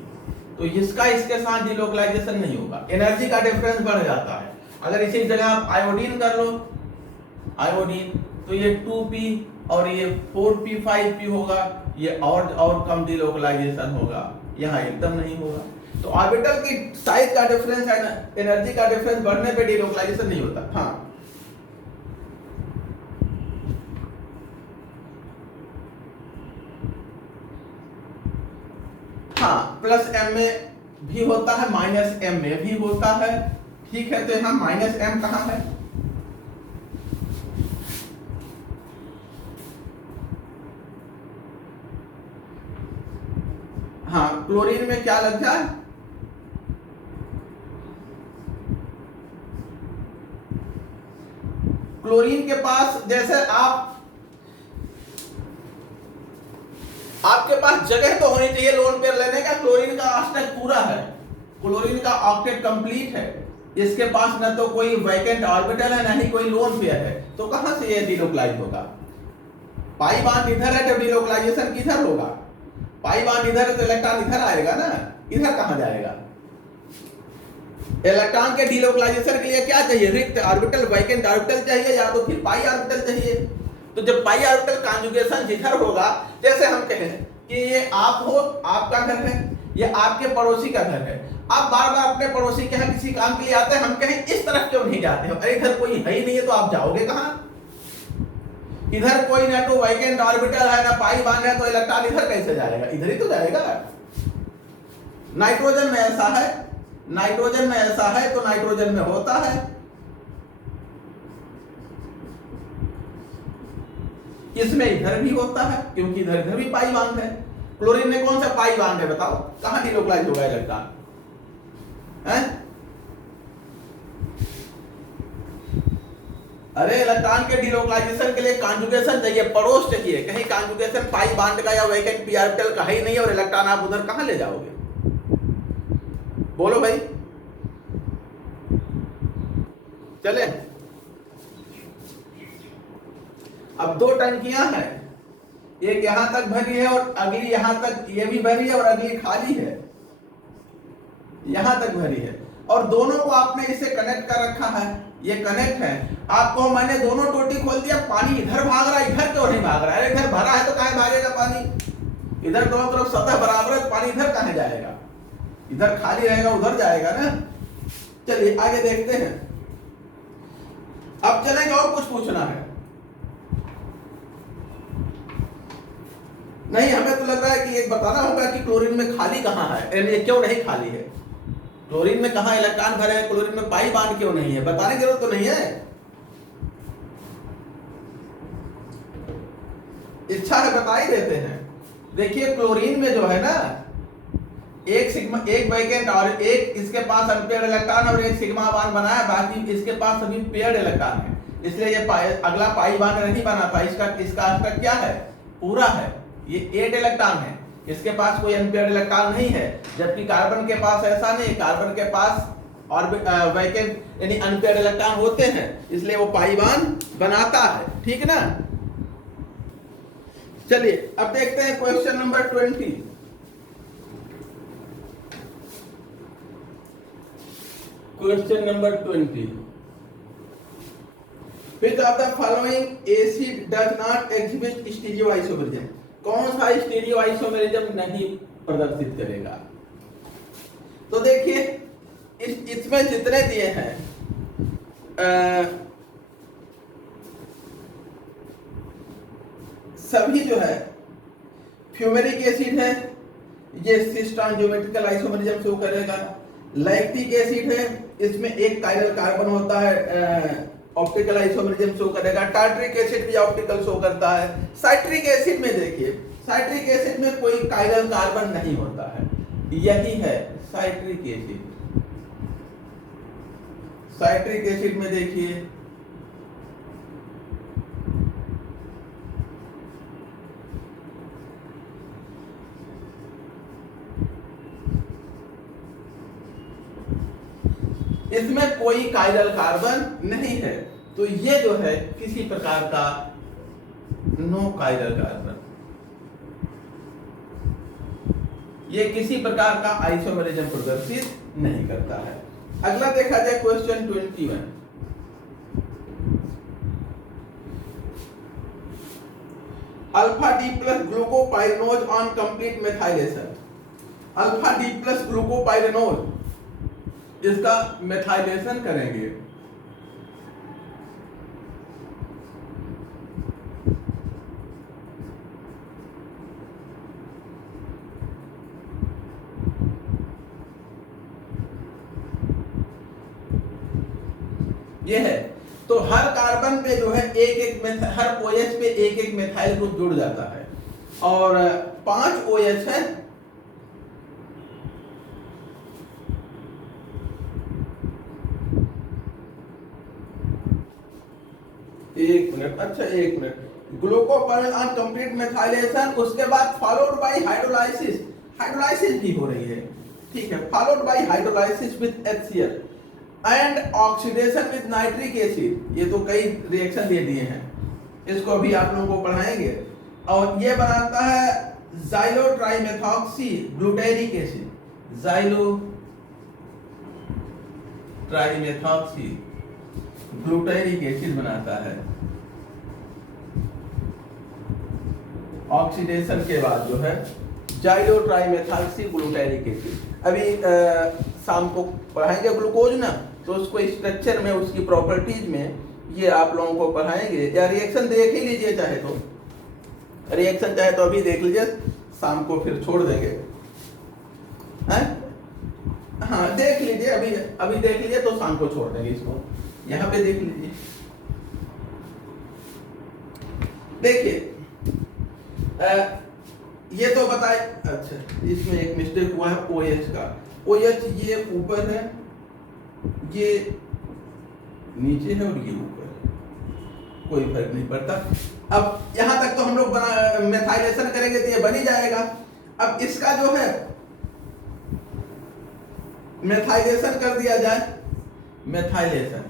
तो इसका इसके साथ डिलोकलाइजेशन नहीं होगा, एनर्जी का डिफरेंस बढ़ जाता है। अगर इसी जगह आप आयोडीन कर लो, आयोडीन, तो ये 2p और ये 4p 5p होगा, ये और कम डिलोकलाइजेशन होगा, यहाँ एकदम नहीं होगा। तो ऑर्बिटल की साइज का डिफरेंस है ना, एनर्जी का डिफरेंस बढ़ने पे डिलोकलाइजेशन नहीं होता। हाँ, हाँ, प्लस m में भी होता है, माइनस m में भी होता है, ठीक है। तो यहाँ माइनस m कहाँ है? हाँ, क्लोरीन में क्या लग जाए? क्लोरीन के पास जैसे आपके पास जगह तो होनी चाहिए लोन पेयर लेने का। क्लोरीन का ऑक्टेट पूरा है, क्लोरीन का ऑक्टेट कंप्लीट है, इसके पास न तो कोई वैकेंट ऑर्बिटल है, न ही कोई लोन पेयर है, तो कहां से ये डिलोकलाइज होगा? पाई बॉन्ड इधर है तो डिलोकलाइजेशन किधर होगा? पाई बॉन्ड इधर है तो इलेक्ट्रॉन इधर आएगा ना, इधर कहां जाएगा? इलेक्ट्रॉन के डिलोकलाइजेशन के लिए क्या चाहिए? रिक्त ऑर्बिटल, वैकेंट ऑर्बिटल चाहिए, या तो फिर पाई ऑर्बिटल चाहिए। तो जब पाई ऑर्बिटल कॉन्जुगेशन जिधर होगा, जैसे हम कहें कि ये आप हो, आपका घर है, ये आपके पड़ोसी का घर है, आप बार बार अपने पड़ोसी के यहाँ किसी काम के लिए आते हैं, हम कहें इस तरफ क्यों नहीं जाते हो? अरे इधर कोई है ही नहीं है तो आप जाओगे कहाँ? इधर कोई ना तो वैकेंट ऑर्बिटल है ना पाई बॉन्ड है, तो इलेक्ट्रॉन इधर कैसे जाएगा? इधर ही तो जाएगा। नाइट्रोजन में ऐसा है, नाइट्रोजन में ऐसा है, तो नाइट्रोजन में होता है, इसमें इधर भी होता है क्योंकि इधर इधर भी पाई बॉन्ड है। क्लोरीन में कौन सा पाई बॉन्ड है बताओ? कहां डिलोकलाइज होगा इलेक्ट्रॉन? अरे इलेक्ट्रॉन के डिलोकलाइजेशन के लिए कॉन्जुगेशन चाहिए, पड़ोस चाहिए। कहीं कॉन्जुगेशन पाई बॉन्ड का या वैकेंट पी ऑर्बिटल का ही नहीं, और इलेक्ट्रॉन आप उधर कहां ले जाओगे? बोलो भाई, चले। अब दो टंकियां हैं, एक यहां तक भरी है और अगली यहां तक, ये भी भरी है और अगली खाली है, यहां तक भरी है, और दोनों को आपने इसे कनेक्ट कर रखा है, ये कनेक्ट है। आपको मैंने दोनों टोटी खोल दिया, पानी इधर भाग रहा है, इधर क्यों नहीं भाग रहा है? इधर भरा है तो कहां भागेगा पानी? इधर दोनों तरफ सतह बराबर है तो पानी इधर कहां जाएगा? इधर खाली रहेगा, उधर जाएगा ना। चलिए आगे देखते हैं। अब चलेंगे, और कुछ पूछना है? नहीं, हमें तो लग रहा है कि एक बताना होगा कि क्लोरीन में खाली कहां है, यानी क्यों नहीं खाली है, क्लोरीन में कहां इलेक्ट्रॉन भरे हैं, क्लोरीन में पाई बॉन्ड क्यों नहीं है, बताने की जरूरत तो नहीं है। इच्छा है बता ही देते हैं। देखिए क्लोरीन में जो है ना, एक सिग्मा, एक वैकेंट और एक इसके पास अनपेयर्ड इलेक्ट्रॉन और एक सिग्मा बॉन्ड बनाया, बाकी इसके पास सभी पेयर्ड इलेक्ट्रॉन है, इसलिए ये अगला पाई बॉन्ड नहीं बना था। इसका स्ट्रक्चर क्या है, पूरा है, ये 8 इलेक्ट्रॉन है, इसके पास कोई अनपेयर्ड इलेक्ट्रॉन नहीं है, जबकि कार्बन के पास ऐसा नहीं, कार्बन के पास और वैकेंट यानी अनपेयर्ड इलेक्ट्रॉन होते हैं, इसलिए वो पाई बॉन्ड बनाता है, ठीक ना। चलिए अब देखते हैं question number 20। Question number 20, which of the following acid does not exhibit स्टीरियोआइसोमेरिज्म, कौन सा स्टीरियोआइसोमेरिज्म नहीं प्रदर्शित करेगा। तो देखिए इसमें जितने दिए हैं सभी जो है फ्यूमेरिक एसिड है, ये सिस्टोन ज्योमेट्रिकल आइसोमेरिज्म शो करेगा। लैक्टिक एसिड है, इसमें एक कायरल कार्बन होता है, ऑप्टिकल आइसोमेरिज्म शो करेगा। टार्ट्रिक एसिड भी ऑप्टिकल शो करता है। साइट्रिक एसिड में देखिए, साइट्रिक एसिड में कोई कायरल कार्बन नहीं होता है, यही है साइट्रिक एसिड। साइट्रिक एसिड में देखिए इसमें कोई कायरल कार्बन नहीं है, तो ये जो है किसी प्रकार का नो कायरल कार्बन, ये किसी प्रकार का आइसोमेरिज्म प्रदर्शित नहीं करता है। अगला देखा जाए question 21। Alpha D plus glucopyranose on complete methylation, alpha D plus glucopyranose इसका मेथाइलेशन करेंगे, ये है। तो हर कार्बन पे जो है हर OH पे एक मेथाइल ग्रुप जुड़ जाता है, और 5 OH है, एक minute, glucopyranose on complete methylation, उसके बाद फॉलोड बाय हाइड्रोलाइसिस, हाइड्रोलाइसिस भी हो रही है, ठीक है, followed by hydrolysis with HCl and oxidation with nitric acid. ये तो कई रिएक्शन दे दिए हैं, इसको अभी आप लोगों को पढ़ाएंगे। और ये बनाता है xylo trimethoxy glutaric acid, xylo trimethoxy glutaric acid बनाता है ऑक्सीडेशन के बाद जो है जाइलो ट्राइमेथॉक्सी ग्लूटेरिक एसिड। अभी शाम को पढ़ाएंगे ग्लूकोज ना, तो उसको स्ट्रक्चर में उसकी प्रॉपर्टीज में ये आप लोगों को पढ़ाएंगे, या रिएक्शन देख ही लीजिए, चाहे तो रिएक्शन चाहे तो अभी देख लीजिए, शाम को फिर छोड़ देंगे, हैं? हाँ देख लीजिए, अभी देख लीजिए तो शाम को छोड़ देंगे इसको, यहाँ पे देख लीजिए। देखिए ये तो बताए, अच्छा इसमें एक मिस्टेक हुआ है OH का, OH ये ऊपर है, ये नीचे है और ये ऊपर है, कोई फर्क नहीं पड़ता। अब यहां तक तो हम लोग मेथाइलेशन करेंगे तो ये बन ही जाएगा। अब इसका जो है मेथाइलेशन कर दिया जाए, मेथाइलेशन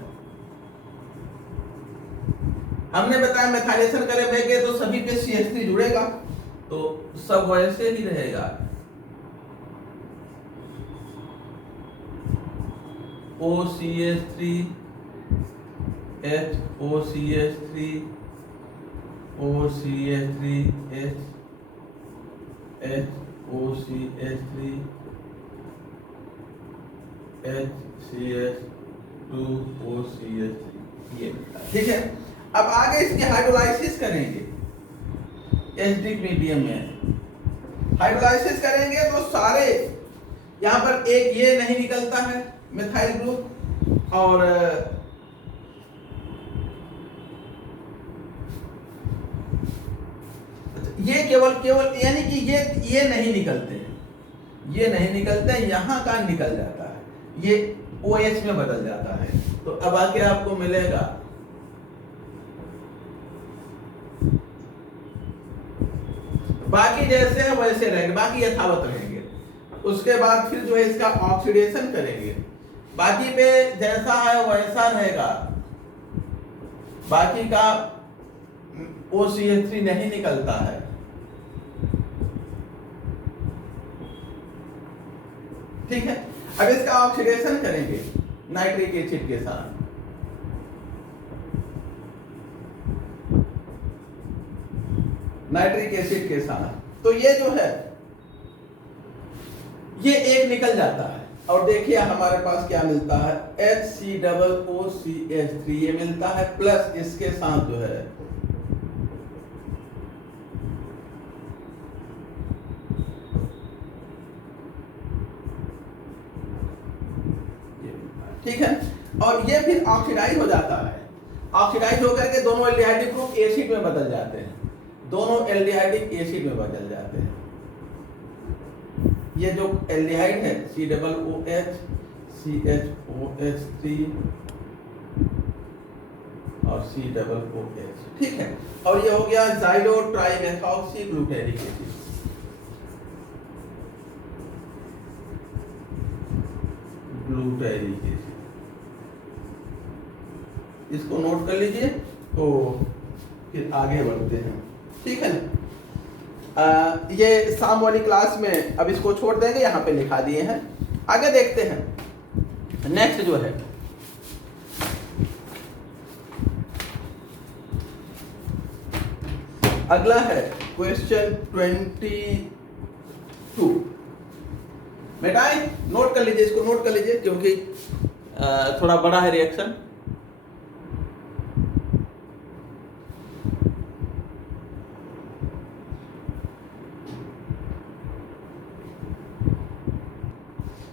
हमने बताया मेथाइलेशन करेंगे तो सभी पे CH3 जुड़ेगा, तो सब वैसे ही रहेगा, OCH3 H OCH3 OCH3 H H OCH3 HCH2 OCH3, ये ठीक है। अब आगे इसकी हाइड्रोलाइसिस करेंगे, एसिडिक मीडियम में हाइड्रोलाइसिस करेंगे तो सारे यहाँ पर एक ये नहीं निकलता है मिथाइल ग्रुप, और ये केवल यानी कि ये नहीं निकलते हैं, ये नहीं निकलता है, यहाँ का निकल जाता है, ये OH में बदल जाता है। तो अब आगे आपको मिलेगा बाकी जैसे है वैसे रहेंगे, बाकी यथावत रहेंगे। उसके बाद फिर जो है इसका ऑक्सीडेशन करेंगे, बाकी पे जैसा है वैसा रहेगा, बाकी का OCH3 नहीं निकलता है। ठीक है, अब इसका ऑक्सीडेशन करेंगे नाइट्रिक एसिड के साथ, नाइट्रिक एसिड के साथ, तो ये जो है ये एक निकल जाता है। और देखिए हमारे पास क्या मिलता है, HCOOCH3 ये मिलता है, प्लस इसके साथ जो है ठीक है। और ये फिर ऑक्सीडाइज हो जाता है, ऑक्सीडाइज होकर के दोनों एल्डिहाइडिक ग्रुप एसिड में बदल जाते हैं, दोनों एल्डिहाइडिक एसिड में बदल जाते हैं। ये जो एल्डिहाइड है COOH CHOH3 और COOH, ठीक है। और ये हो गया xylo trimethoxy glutaric acid. Glutaric acid इसको नोट कर लीजिए, तो फिर आगे बढ़ते हैं, ठीक है ना। ये शाम वाली क्लास में अब इसको छोड़ देंगे, यहाँ पे लिखा दिए हैं। आगे देखते हैं, नेक्स्ट जो है अगला है क्वेश्चन 22। बेटा नोट कर लीजिए, इसको नोट कर लीजिए क्योंकि थोड़ा बड़ा है रिएक्शन।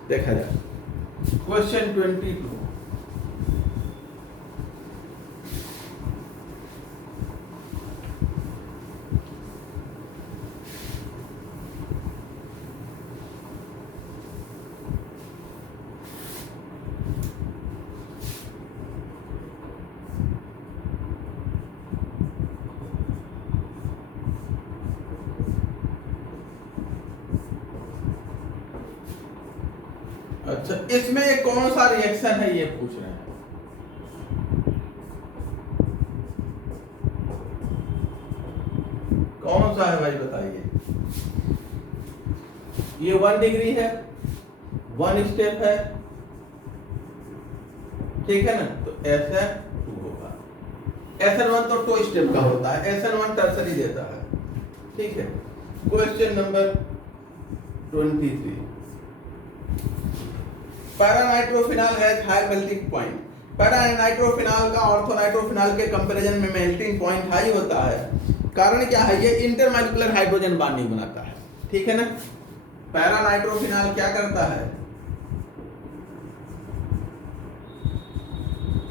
देखा जाए क्वेश्चन 22। अच्छा, इसमें कौन सा रिएक्शन है ये पूछ रहे हैं। कौन सा है भाई बताइए। ये 1 डिग्री है, 1 स्टेप है, ठीक है ना। तो SN2 होगा। SN1 तो 2 स्टेप का होता है, SN1 टर्सरी देता है, ठीक है। Question number 23। Paranitrophenol has high melting point. Paranitrophenol का ऑर्थोनाइट्रोफिनॉल के कंपैरिजन में मेल्टिंग पॉइंट हाई होता है। कारण क्या है, ये इंटरमॉलिक्यूलर हाइड्रोजन बॉन्डिंग बनाता है, ठीक है ना। पैरानाइट्रोफिनॉल क्या करता है,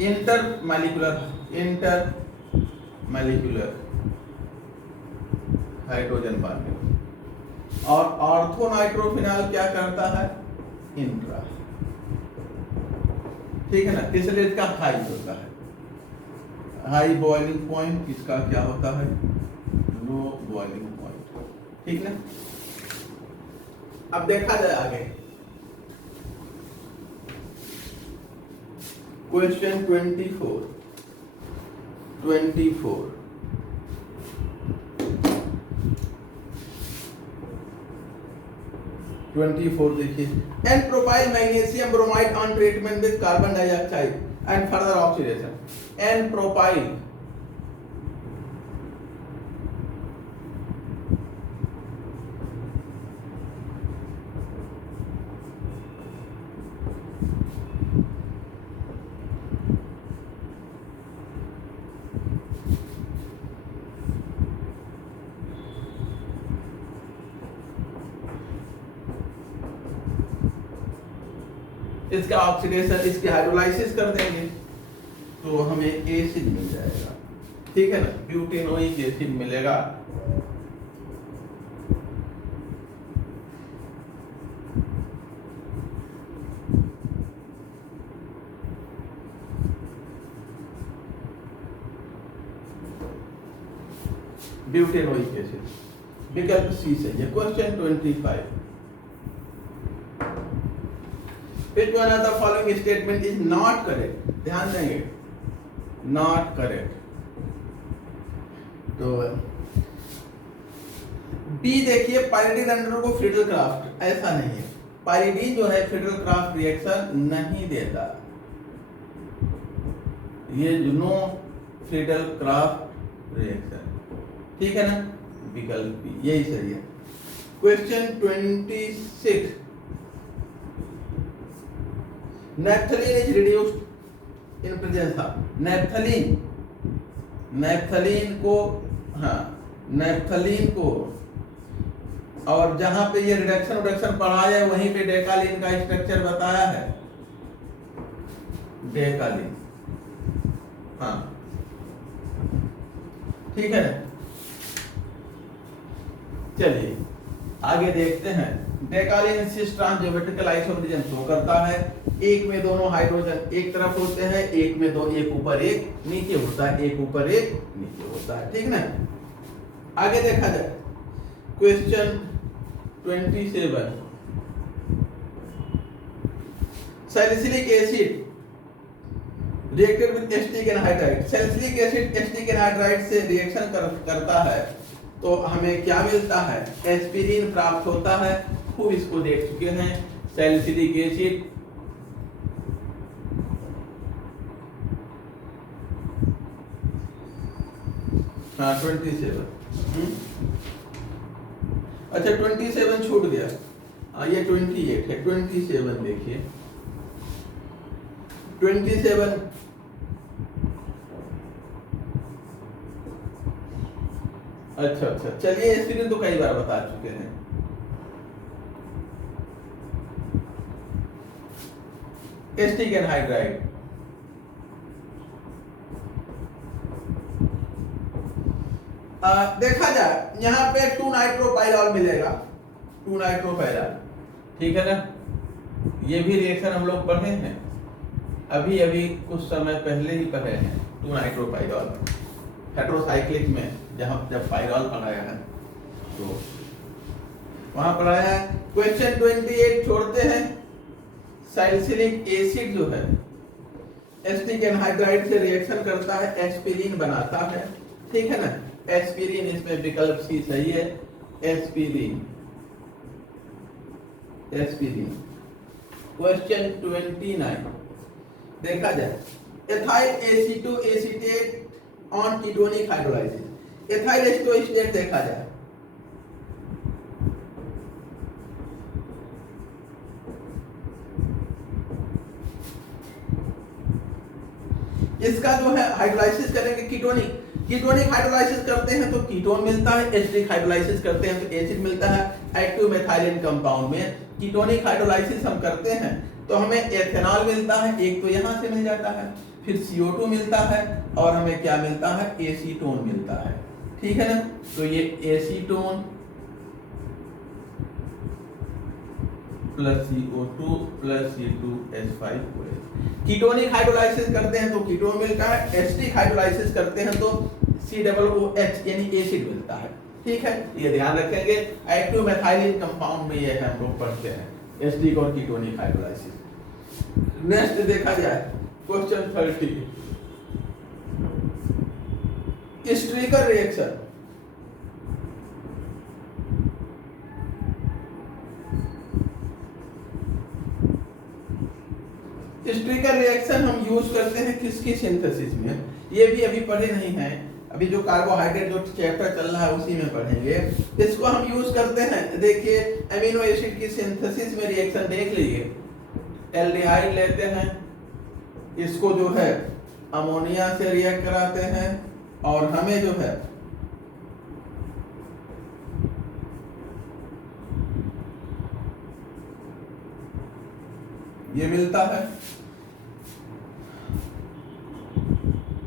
इंटरमॉलिक्यूलर हाइड्रोजन बॉन्डिंग। और ऑर्थोनाइट्रोफिनॉल क्या करता है, इंट्रा, ठीक है ना। इसलिए इसका हाई होता है, हाई बॉइलिंग पॉइंट। इसका क्या होता है, लो बॉइलिंग पॉइंट, ठीक ना। अब देखा जाए आगे क्वेश्चन 24। 24 देखिए, n propyl magnesium bromide on treatment with carbon dioxide and further oxidation. N propyl इसका ऑक्सीडेशन, इसकी हाइड्रोलाइसिस कर देंगे तो हमें एसिड मिल जाएगा, ठीक है ना। ब्यूटेनोइक एसिड मिलेगा। ब्यूटेनोइक एसिड, विकल्प सी सही है। Question 25, which one of the following statement is not correct? ध्यान देंगे, not correct। तो बी देखिए, पाइरीडीन अंडर को फ्रीडल क्राफ्ट, ऐसा नहीं है, पाइरीडीन जो है फ्रीडल क्राफ्ट रिएक्शन नहीं देता, ये नो फ्रीडल क्राफ्ट रिएक्शन, ठीक है ना, विकल्प बी यही सही है। Question 26, naphthalene is reduced in presence of, naphthalene को और जहां पे ये रिडक्शन पढ़ाया है वहीं पे डेकालीन का स्ट्रक्चर बताया है, डेकालीन, हाँ ठीक है। चलिए आगे देखते हैं। डेकालीन सिस ट्रांसजोमेट्रिकल आइसोमरिज्म शो करता है, एक में दोनों हाइड्रोजन एक तरफ होते हैं, एक में दो, एक ऊपर एक नीचे होता है, एक ऊपर एक नीचे होता है, ठीक ना। आगे देखा जाए question 27, salicylic acid reacted with acetic anhydride, salicylic acid acetic anhydride से रिएक्शन करता है तो हमें क्या मिलता है, एस्पिरिन प्राप्त होता है। खूब इसको देख चुके हैं, सैलिसिलिक एसिड हाँ 27, अच्छा 27 छूट गया, ये 28 है, 27 देखिए 27, अच्छा चलिए, एस्पिरिन तो कई बार बता चुके हैं। एसिटिक एनहाइड्राइड, देखा जाए यहाँ पे 2 नाइट्रोपाइरॉल मिलेगा, 2 नाइट्रोपाइरॉल, ठीक है ना। ये भी रिएक्शन हम लोग पढ़े हैं, अभी कुछ समय पहले ही पढ़े हैं, 2 नाइट्रोपाइरॉल हेटेरोसाइक्लिक में, जब पाइरॉल पढ़ाया है तो वहां पढ़ाया है। क्वेश्चन 28 छोड़ते हैं। सैलिसिलिक एसिड जो है एसिटिक एनहाइड्राइड से रिएक्शन करता है, एस्पिरिन बनाता है, ठीक है ना। एस्पिरिन, इसमें विकल्प सी सही है, एस्पिरिन। क्वेश्चन 29 देखा जाए, ethyl aceto acetate on ketonic hydrolysis, ethyl acetoacetate देखा जाए, इसका जो है हाइड्रोलाइसिस करेंगे, कीटोनिक हाइड्रोलाइसिस करते हैं तो कीटोन मिलता है, एसिडिक हाइड्रोलाइसिस करते हैं तो एसिड मिलता है। एक्टिव मेथाइलिन कंपाउंड में कीटोनिक हाइड्रोलाइसिस हम करते हैं तो हमें एथेनॉल मिलता है, एक तो यहां से मिल जाता है, फिर CO2 मिलता है और हमें क्या मिलता है, एसीटोन मिलता है, ठीक है ना। तो ये acetone plus CO2 plus C2H5OH। Ketonic hydrolysis करते हैं तो कीटोन मिलता है, एसिडिक हाइड्रोलाइसिस करते हैं तो COOH यानी एसिड मिलता है, ठीक है। ये ध्यान रखेंगे, एक्टिव मेथाइलिन कंपाउंड में ये हम लोग पढ़ते हैं, एसिडिक और कीटोनिक हाइड्रोलाइसिस। नेक्स्ट देखा जाए क्वेश्चन 30, स्ट्रीकर रिएक्शन, स्ट्रीकर रिएक्शन हम यूज करते हैं किसकी सिंथेसिस में, ये भी अभी पढ़े नहीं हैं, अभी जो कार्बोहाइड्रेट जो चैप्टर चल रहा है उसी में पढ़ेंगे। इसको हम यूज करते हैं, देखिए अमीनो एसिड की सिंथेसिस में रिएक्शन देख लीजिए, एल्डिहाइड लेते हैं, इसको जो है अमोनिया से रिएक्ट कराते हैं और हमें जो है ये मिलता है,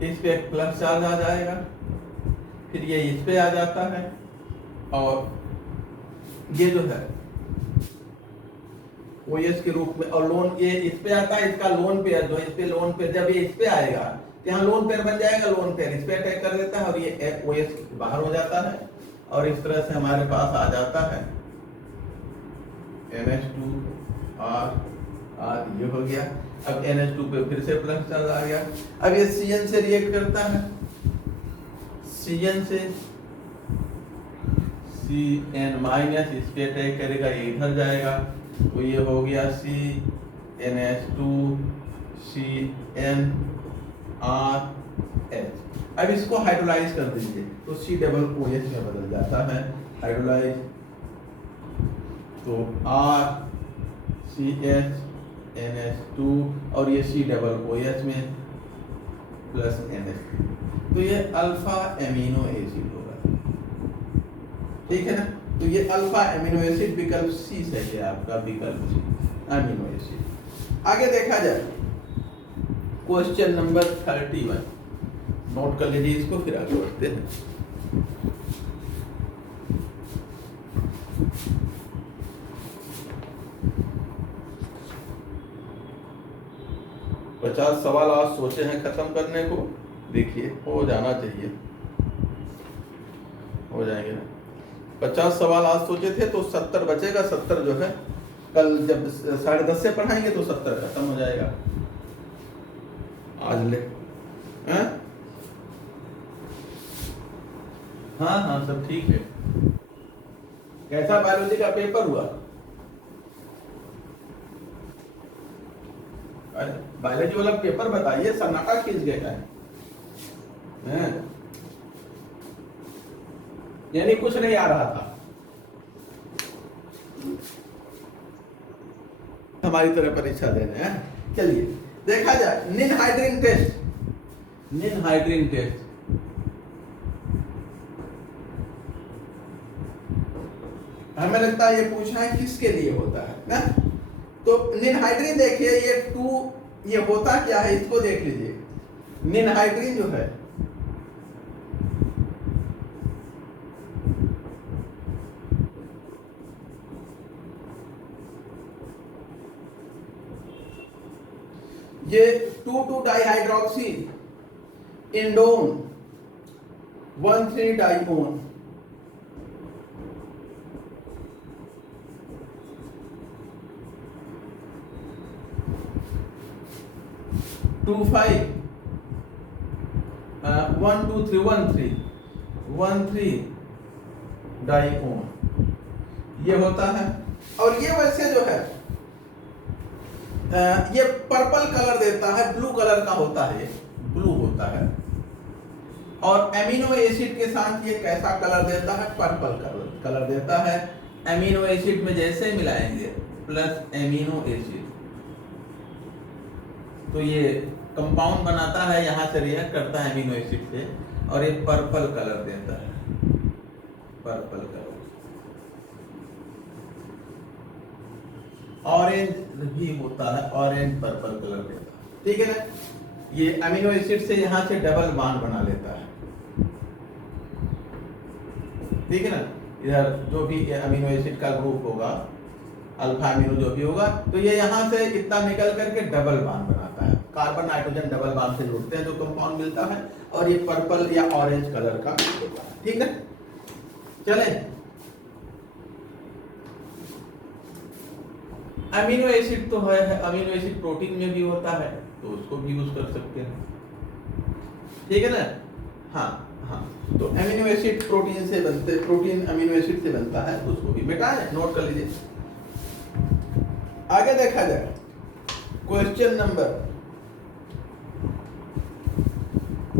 इस पे प्लस चार्ज आ जाएगा, फिर ये इस पे आ जाता है और ये जो है OS के रूप में, और लोन ये इस पे आता है, इसका लोन पेयर जो है इस पे लोन पेयर, जब ये इस पे आएगा तो यहाँ लोन पेयर बन जाएगा, लोन पेयर इस पे अटैक कर देता है और ये OS बाहर हो जाता है और इस तरह से हमारे पास आ जाता है NH2R ये हो गया। अब NH2 पे फिर से प्लस चार्ज आ गया। अब ये Cn से रिएक्ट करता है, Cn से Cn माइनस इस पे अटैक करेगा, ये इधर जाएगा तो ये हो गया CnH2 CnRH। अब इसको हाइड्रोलाइज कर दीजिए तो C OH में बदल जाता है, हाइड्रोलाइज तो R CH NH2 और ये COOH में प्लस NH, तो ये अल्फा एमिनो एसिड होगा, ठीक है ना। तो ये अल्फा एमिनो एसिड विकल्प सी सही है आपका, विकल्प सी एमिनो एसिड। आगे देखा जाए क्वेश्चन नंबर 31, नोट कर लीजिए इसको, फिर आगे बढ़ते हैं। पचास सवाल आज सोचे हैं खत्म करने को, देखिए हो जाना चाहिए, हो जाएंगे ना। 50 सवाल आज सोचे थे तो 70 बचेगा, 70 जो है कल जब 10:30 से पढ़ाएंगे तो 70 खत्म हो जाएगा आज ले। हाँ सब ठीक है। कैसा बायोलॉजी का पेपर हुआ? बायोलॉजी वाला पेपर बताइए, सन्नाटा खींच गया है, यानी कुछ नहीं आ रहा था हमारी तरह परीक्षा देने हैं। चलिए देखा जाए निनहाइड्रीन टेस्ट। निनहाइड्रीन टेस्ट हमें लगता है ये पूछना है किसके लिए होता है ना। तो निनहाइड्रीन देखिए, ये 2 ये होता क्या है इसको देख लीजिए। निनहाइड्रीन जो है ये 2,2 डाइहाइड्रोक्सी इंडोन 1,3 डाइओन, टू 5 1 2 3 1 3 डाइओन ये होता है। और ये वैसे जो है ये पर्पल कलर देता है, ब्लू कलर का होता है, ब्लू होता है। और एमिनो एसिड के साथ ये कैसा कलर देता है? पर्पल कलर देता है। एमिनो एसिड में जैसे मिलाएंगे प्लस एमिनो एसिड तो ये कंपाउंड बनाता है, यहाँ से रिएक्ट करता है एमिनो एसिड से और ये पर्पल कलर देता है, पर्पल कलर। ऑरेंज भी होता है, ऑरेंज पर्पल कलर देता है, ठीक है ना। ये अमीनो एसिड से यहाँ से डबल बॉन्ड बना लेता है, ठीक है ना। इधर जो भी अमीनो एसिड का ग्रुप होगा, अल्फा अमीनो जो भी होगा, तो ये यहाँ से इतना निकल करके डबल बॉन्ड बनाता है, कार्बन नाइट्रोजन डबल बॉन्ड से जुड़ते हैं जो कंपाउंड मिलता है, और ये पर्पल या ऑरेंज कलर का होता है, ठीक है। चले अमीनो एसिड तो है, अमीनो एसिड प्रोटीन में भी होता है तो उसको भी यूज कर सकते हैं, ठीक है ना। हाँ, तो अमीनो एसिड प्रोटीन से बनते, प्रोटीन अमीनो एसिड से बनता है तो उसको भी मिटाएं, नोट कर लीजिए। आगे देखा जाए question number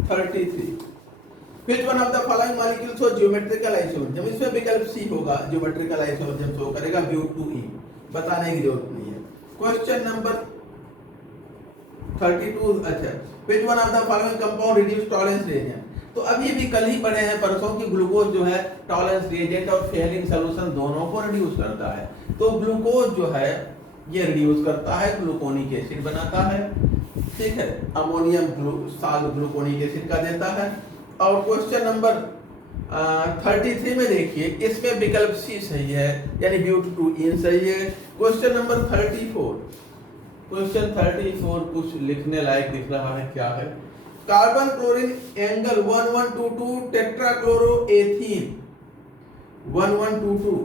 33, which one of the following molecules हो ज्योमेट्रिकल आइसोमर? इसमें विकल्प सी होगा, ज्योमेट्रिकल आइसोमर शो करेगा Bute, बताने की जरूरत नहीं है। क्वेश्चन नंबर 32, अच्छा, which one of the following compound reduce tolerance reagent? तो अभी भी कल ही पढ़े हैं परसों की ग्लूकोज जो है टॉलरेंस रिएजेंट और फेयरिंग सॉल्यूशन दोनों को रिड्यूस करता है। तो ग्लूकोज जो है ये रिड्यूस करता है, ग्लूकोनिक एसिड बनाता है, ठीक है, अमोनियम साल्ट ग्लूकोनिक एसिड का देता है। और क्वेश्चन नंबर 33 में देखिए, इसमें विकल्प सी सही है, यानी ब्यूट टू इन सही है। क्वेश्चन नंबर 34, क्वेश्चन 34 कुछ लिखने लायक दिख रहा है, क्या है? कार्बन क्लोरीन एंगल 1122 टेट्राक्लोरोएथीन 1122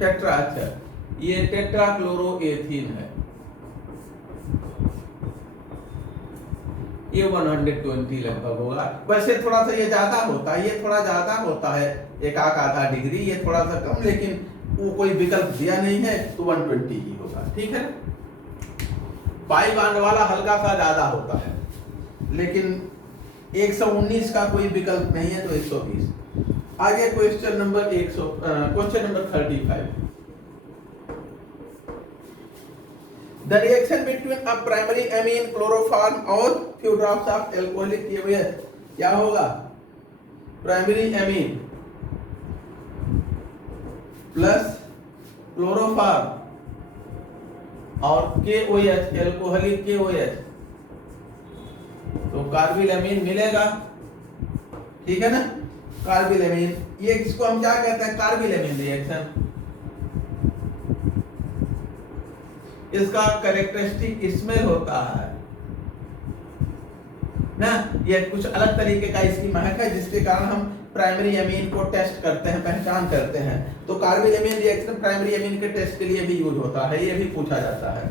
टेट्रा, अच्छा ये टेट्राक्लोरोएथीन है, ये 120 लगभग होगा। वैसे थोड़ा सा ये ज्यादा होता है, ये थोड़ा ज्यादा होता है, एक आधा डिग्री, ये थोड़ा सा कम, लेकिन वो कोई विकल्प दिया नहीं है तो 120 ही होगा, ठीक है। पाई बांड वाला हल्का सा ज्यादा होता है, लेकिन 119 का कोई विकल्प नहीं है तो 120। आगे question number 35। The reaction between a primary amine chloroform और few drops of alcoholic क्या होगा? प्राइमरी एमीन प्लस क्लोरोफॉर्म और KOH एल्कोहलिक KOH, तो कार्बिल एमीन मिलेगा, ठीक है ना। कार्बिल एमीन, ये इसको हम क्या कहते हैं? Carbyl amine reaction. इसका कैरेक्टरिस्टिक स्मेल होता है ना, ये कुछ अलग तरीके का इसकी महक है, जिसके कारण हम प्राइमरी एमीन को टेस्ट करते हैं, पहचान करते हैं। तो carbyl amine reaction primary amine के टेस्ट के लिए भी यूज होता है, ये भी पूछा जाता है।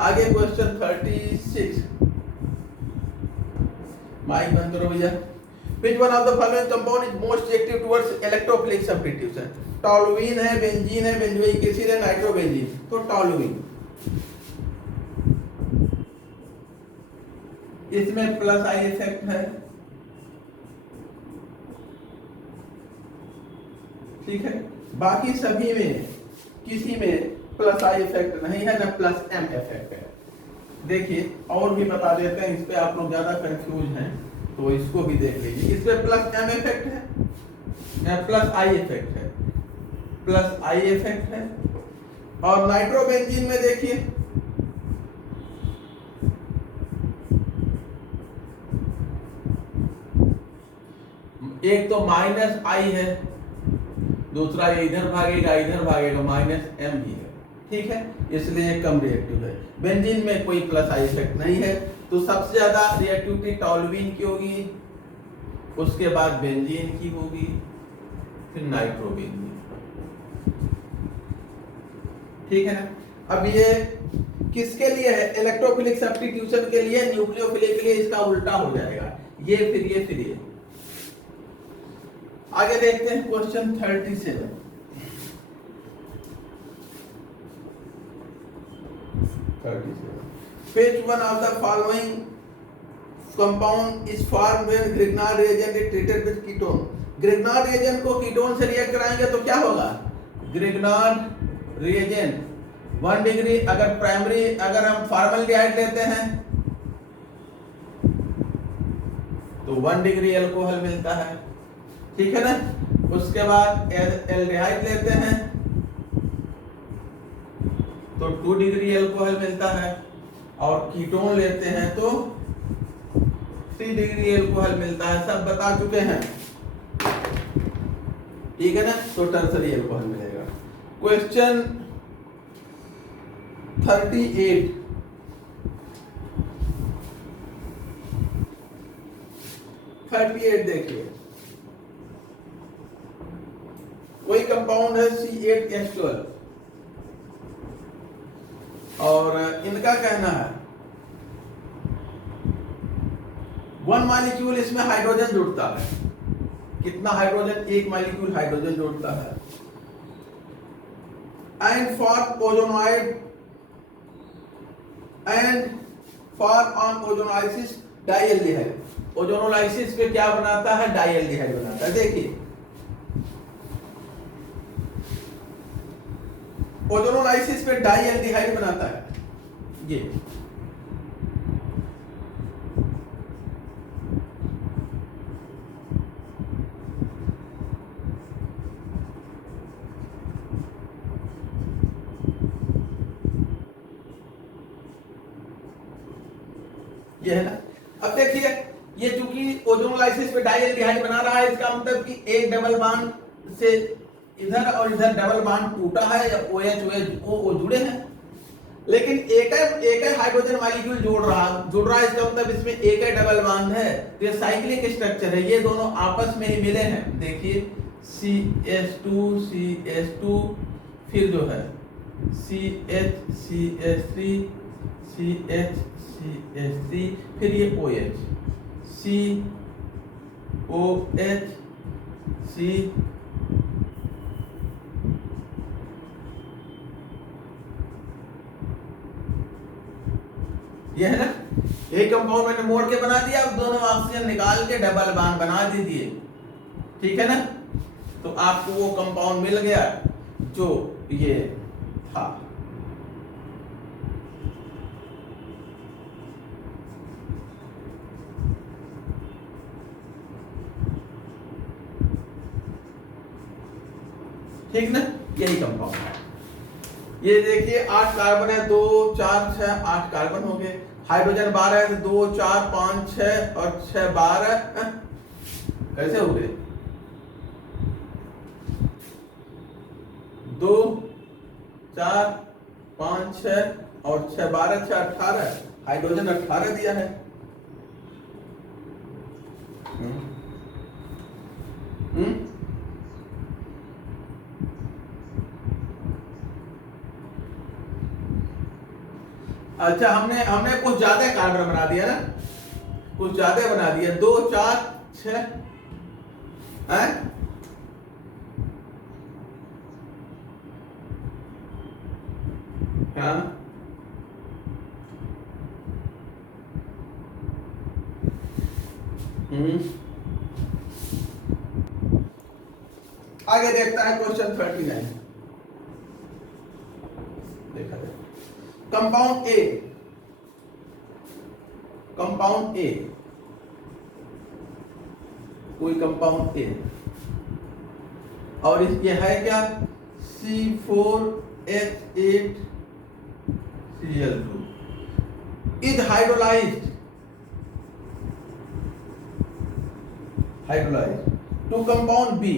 आगे क्वेश्चन 36, माइक बंद करो भैया। Which one of the following compound is most reactive towards electrophilic substitution? Toluene है, बेंजीन है, बेंजोइक एसिड है, नाइट्रोबेंजीन। तो टॉलुइन, इसमें प्लस आई इफेक्ट है, ठीक है। बाकी सभी में किसी में प्लस आई इफेक्ट नहीं है, ना प्लस एम इफेक्ट है। देखिए और भी बता देते हैं, इस पे आप लोग ज्यादा कंफ्यूज हैं तो इसको भी देख लीजिए। इस पे प्लस एम इफेक्ट है या प्लस आई इफेक्ट है? प्लस आई इफेक्ट है। और नाइट्रोबेंजीन में देखिए, एक तो माइनस आई है, दूसरा ये इधर भागेगा माइनस एम भी है, ठीक है, इसलिए कम रिएक्टिव है। बेंजीन में कोई प्लस आई इफेक्ट नहीं है, तो सबसे ज्यादा रिएक्टिविटी टॉलुइन की होगी, उसके बाद बेंजीन की होगी, फिर नाइट्रोबेंजीन, ठीक है ना। अब ये किसके लिए है? इलेक्ट्रोफिलिक सब्स्टिट्यूशन के लिए, न्यूक्लियोफिलिक के लिए इसका उल्टा हो जाएगा, ये फिर ये। आगे देखते हैं question 37। Which one of the following compound is formed when Grignard reagent is treated with ketone? Grignard reagent को कीटोन से रिएक्ट कराएंगे तो क्या होगा? Grignard reagent 1 डिग्री, अगर हम फॉर्मल्डिहाइड लेते हैं तो 1 डिग्री अल्कोहल मिलता है, ठीक है ना। उसके बाद एल्डिहाइड लेते हैं तो 2 डिग्री अल्कोहल मिलता है, और कीटोन लेते हैं तो 3 डिग्री अल्कोहल मिलता है, सब बता चुके हैं, ठीक है ना। तो टर्सरी अल्कोहल मिलेगा। क्वेश्चन 38, देखिए, कोई कंपाउंड है C8H12 और इनका कहना है 1 मॉलिक्यूल इसमें हाइड्रोजन जुड़ता है। कितना हाइड्रोजन? 1 मॉलिक्यूल हाइड्रोजन जुड़ता है। एंड फॉर ऑन ओजोनाइसिस डाइएल्डिहाइड, ओजोनोलाइसिस पे क्या बनाता है? डाइएल्डिहाइड बनाता है। देखिए ओजोनोलाइसिस पे डाइएल्डिहाइड बनाता है, ये है ना। अब देखिए ये चूंकि ओजोन लाइसिस पे डाई एल्डिहाइड बना रहा है, इसका मतलब कि एक डबल बॉन्ड से इधर और इधर डबल बॉन्ड टूटा है या OH वो जुड़े हैं, लेकिन एक ही हाइड्रोजन मॉलिक्यूल जुड़ रहा है, इसका मतलब इसमें एक ही डबल बॉन्ड है, तो ये साइक्लिक स्ट्रक्चर है, ये दोनों आपस में ही मिले हैं। देखिए CH2 फिर जो है CH3 फिर ये OH COH C ये है ना, एक कंपाउंड मैंने मोड़ के बना दिया, अब दोनों ऑक्सीजन निकाल के डबल बॉन्ड बना दीजिए, ठीक है ना, तो आपको वो कंपाउंड मिल गया जो ये था। ठीक ना, यही कंपाउंड है। ये देखिए 8 कार्बन है, 2 4 6 8 कार्बन हो गए, हाइड्रोजन 12 है, 2 4 5 6 और 6 12 कैसे हो गए, 2 4 5 6 और 6 12 6 18, हाइड्रोजन 18 दिया है। अच्छा, हमने कुछ ज्यादा कार्बन बना दिया ना, कुछ ज्यादा बना दिया, 2 4 6 है, हाँ आगे देखता है क्वेश्चन 39, देखा जाए। कंपाउंड ए, कोई कंपाउंड ए और ये है क्या, C4H8Cl2 is hydrolysed to compound B,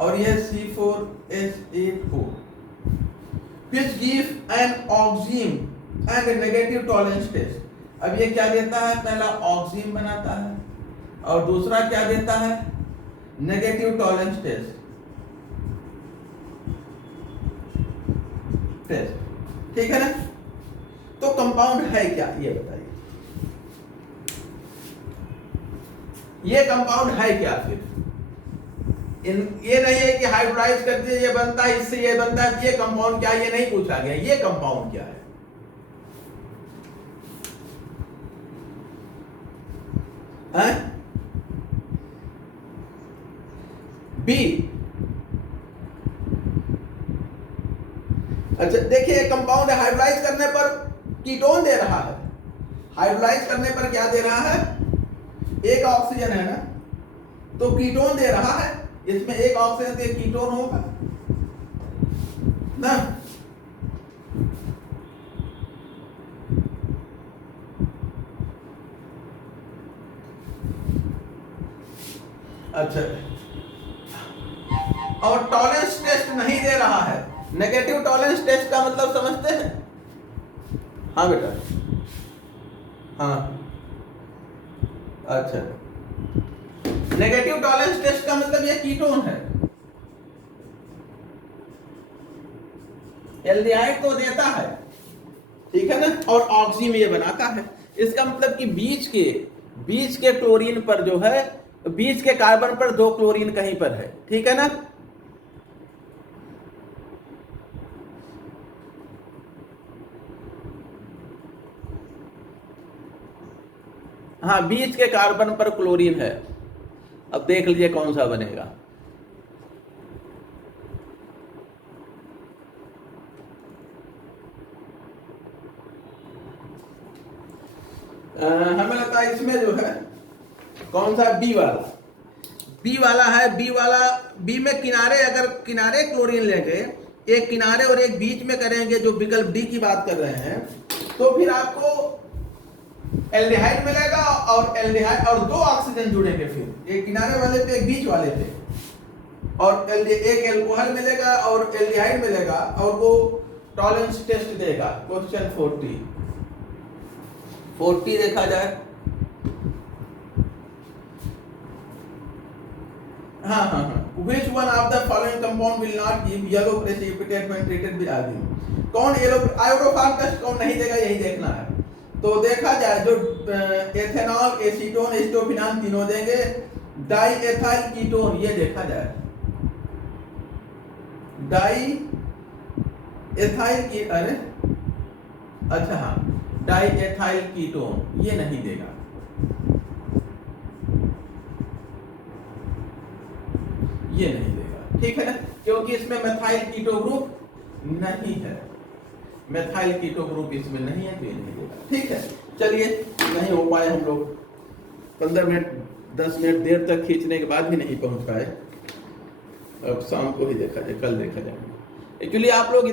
और यह C4H8O which gives an oxime and a negative tolerance test। अब ये क्या देता है, पहला ऑक्सीम बनाता है और दूसरा क्या देता है, नेगेटिव टॉलरेंस टेस्ट। ठीक है ना, तो कंपाउंड है क्या ये बताइए, ये कंपाउंड है क्या फिर, ये नहीं है कि हाइड्रोलाइज कर दिए ये बनता है, इससे ये बनता है, ये कंपाउंड क्या है ये नहीं पूछा गया, ये कंपाउंड क्या है। बी, अच्छा देखिए कंपाउंड हाइड्रोलाइज करने पर कीटोन दे रहा है, हाइड्रोलाइज करने पर क्या दे रहा है, एक ऑक्सीजन है ना, तो कीटोन दे रहा है, इसमें एक ऑक्सीजन से कीटोन होगा ना। अच्छा, और टॉलरेंस टेस्ट नहीं दे रहा है, नेगेटिव टॉलरेंस टेस्ट का मतलब समझते हैं, हाँ बेटा, हाँ अच्छा, नेगेटिव टॉलरेंस टेस्ट का मतलब ये कीटोन है, एल्डिहाइड तो देता है, ठीक है ना, और ऑक्सीजन ये बनाता है, इसका मतलब कि बीच के क्लोरीन पर जो है, बीच के कार्बन पर 2 क्लोरीन कहीं पर है, ठीक है ना। हाँ, बीच के कार्बन पर क्लोरीन है, अब देख लीजिए कौन सा बनेगा। हमें लगता है इसमें जो है कौन सा, बी वाला है, बी में किनारे, अगर किनारे क्लोरीन लेंगे, एक किनारे और एक बीच में करेंगे, जो विकल्प डी की बात कर रहे हैं, तो फिर आपको एल्डिहाइड मिलेगा और एल्डिहाइड और दो ऑक्सीजन जुड़ेंगे, फिर एक किनारे वाले पे एक बीच वाले पे, और एक एल्कोहल मिलेगा और एल्डिहाइड मिलेगा और वो टॉलरेंस टेस्ट देगा। क्वेश्चन 40 देखा जाए। हाँ, which one of the following compound will not give yellow precipitate when treated with argon? कौन येलो आयोडोफॉर्म टेस्ट कौन नहीं देगा, यही देखना है। तो देखा जाए जो एथेनॉल, एसीटोन, एस्टोफिनान तीनों देंगे। डाई एथाइल कीटोन ये देखा जाए, डाई एथाइल की अरे अच्छा हाँ, डाई एथाइल कीटोन ये नहीं देगा, ये नहीं देगा, ठीक है ना, क्योंकि इसमें मेथाइल कीटो ग्रुप नहीं है, मेथाइल कीटो ग्रुप इसमें नहीं है तो ये नहीं देगा, ठीक है। चलिए, नहीं हो पाए हम लोग 15 मिनट 10 मिनट देर तक खींचने के बाद भी नहीं पहुंच पाए। अब शाम को ही देखा जाए, कल देखा जाए। एक्चुअली आप लोग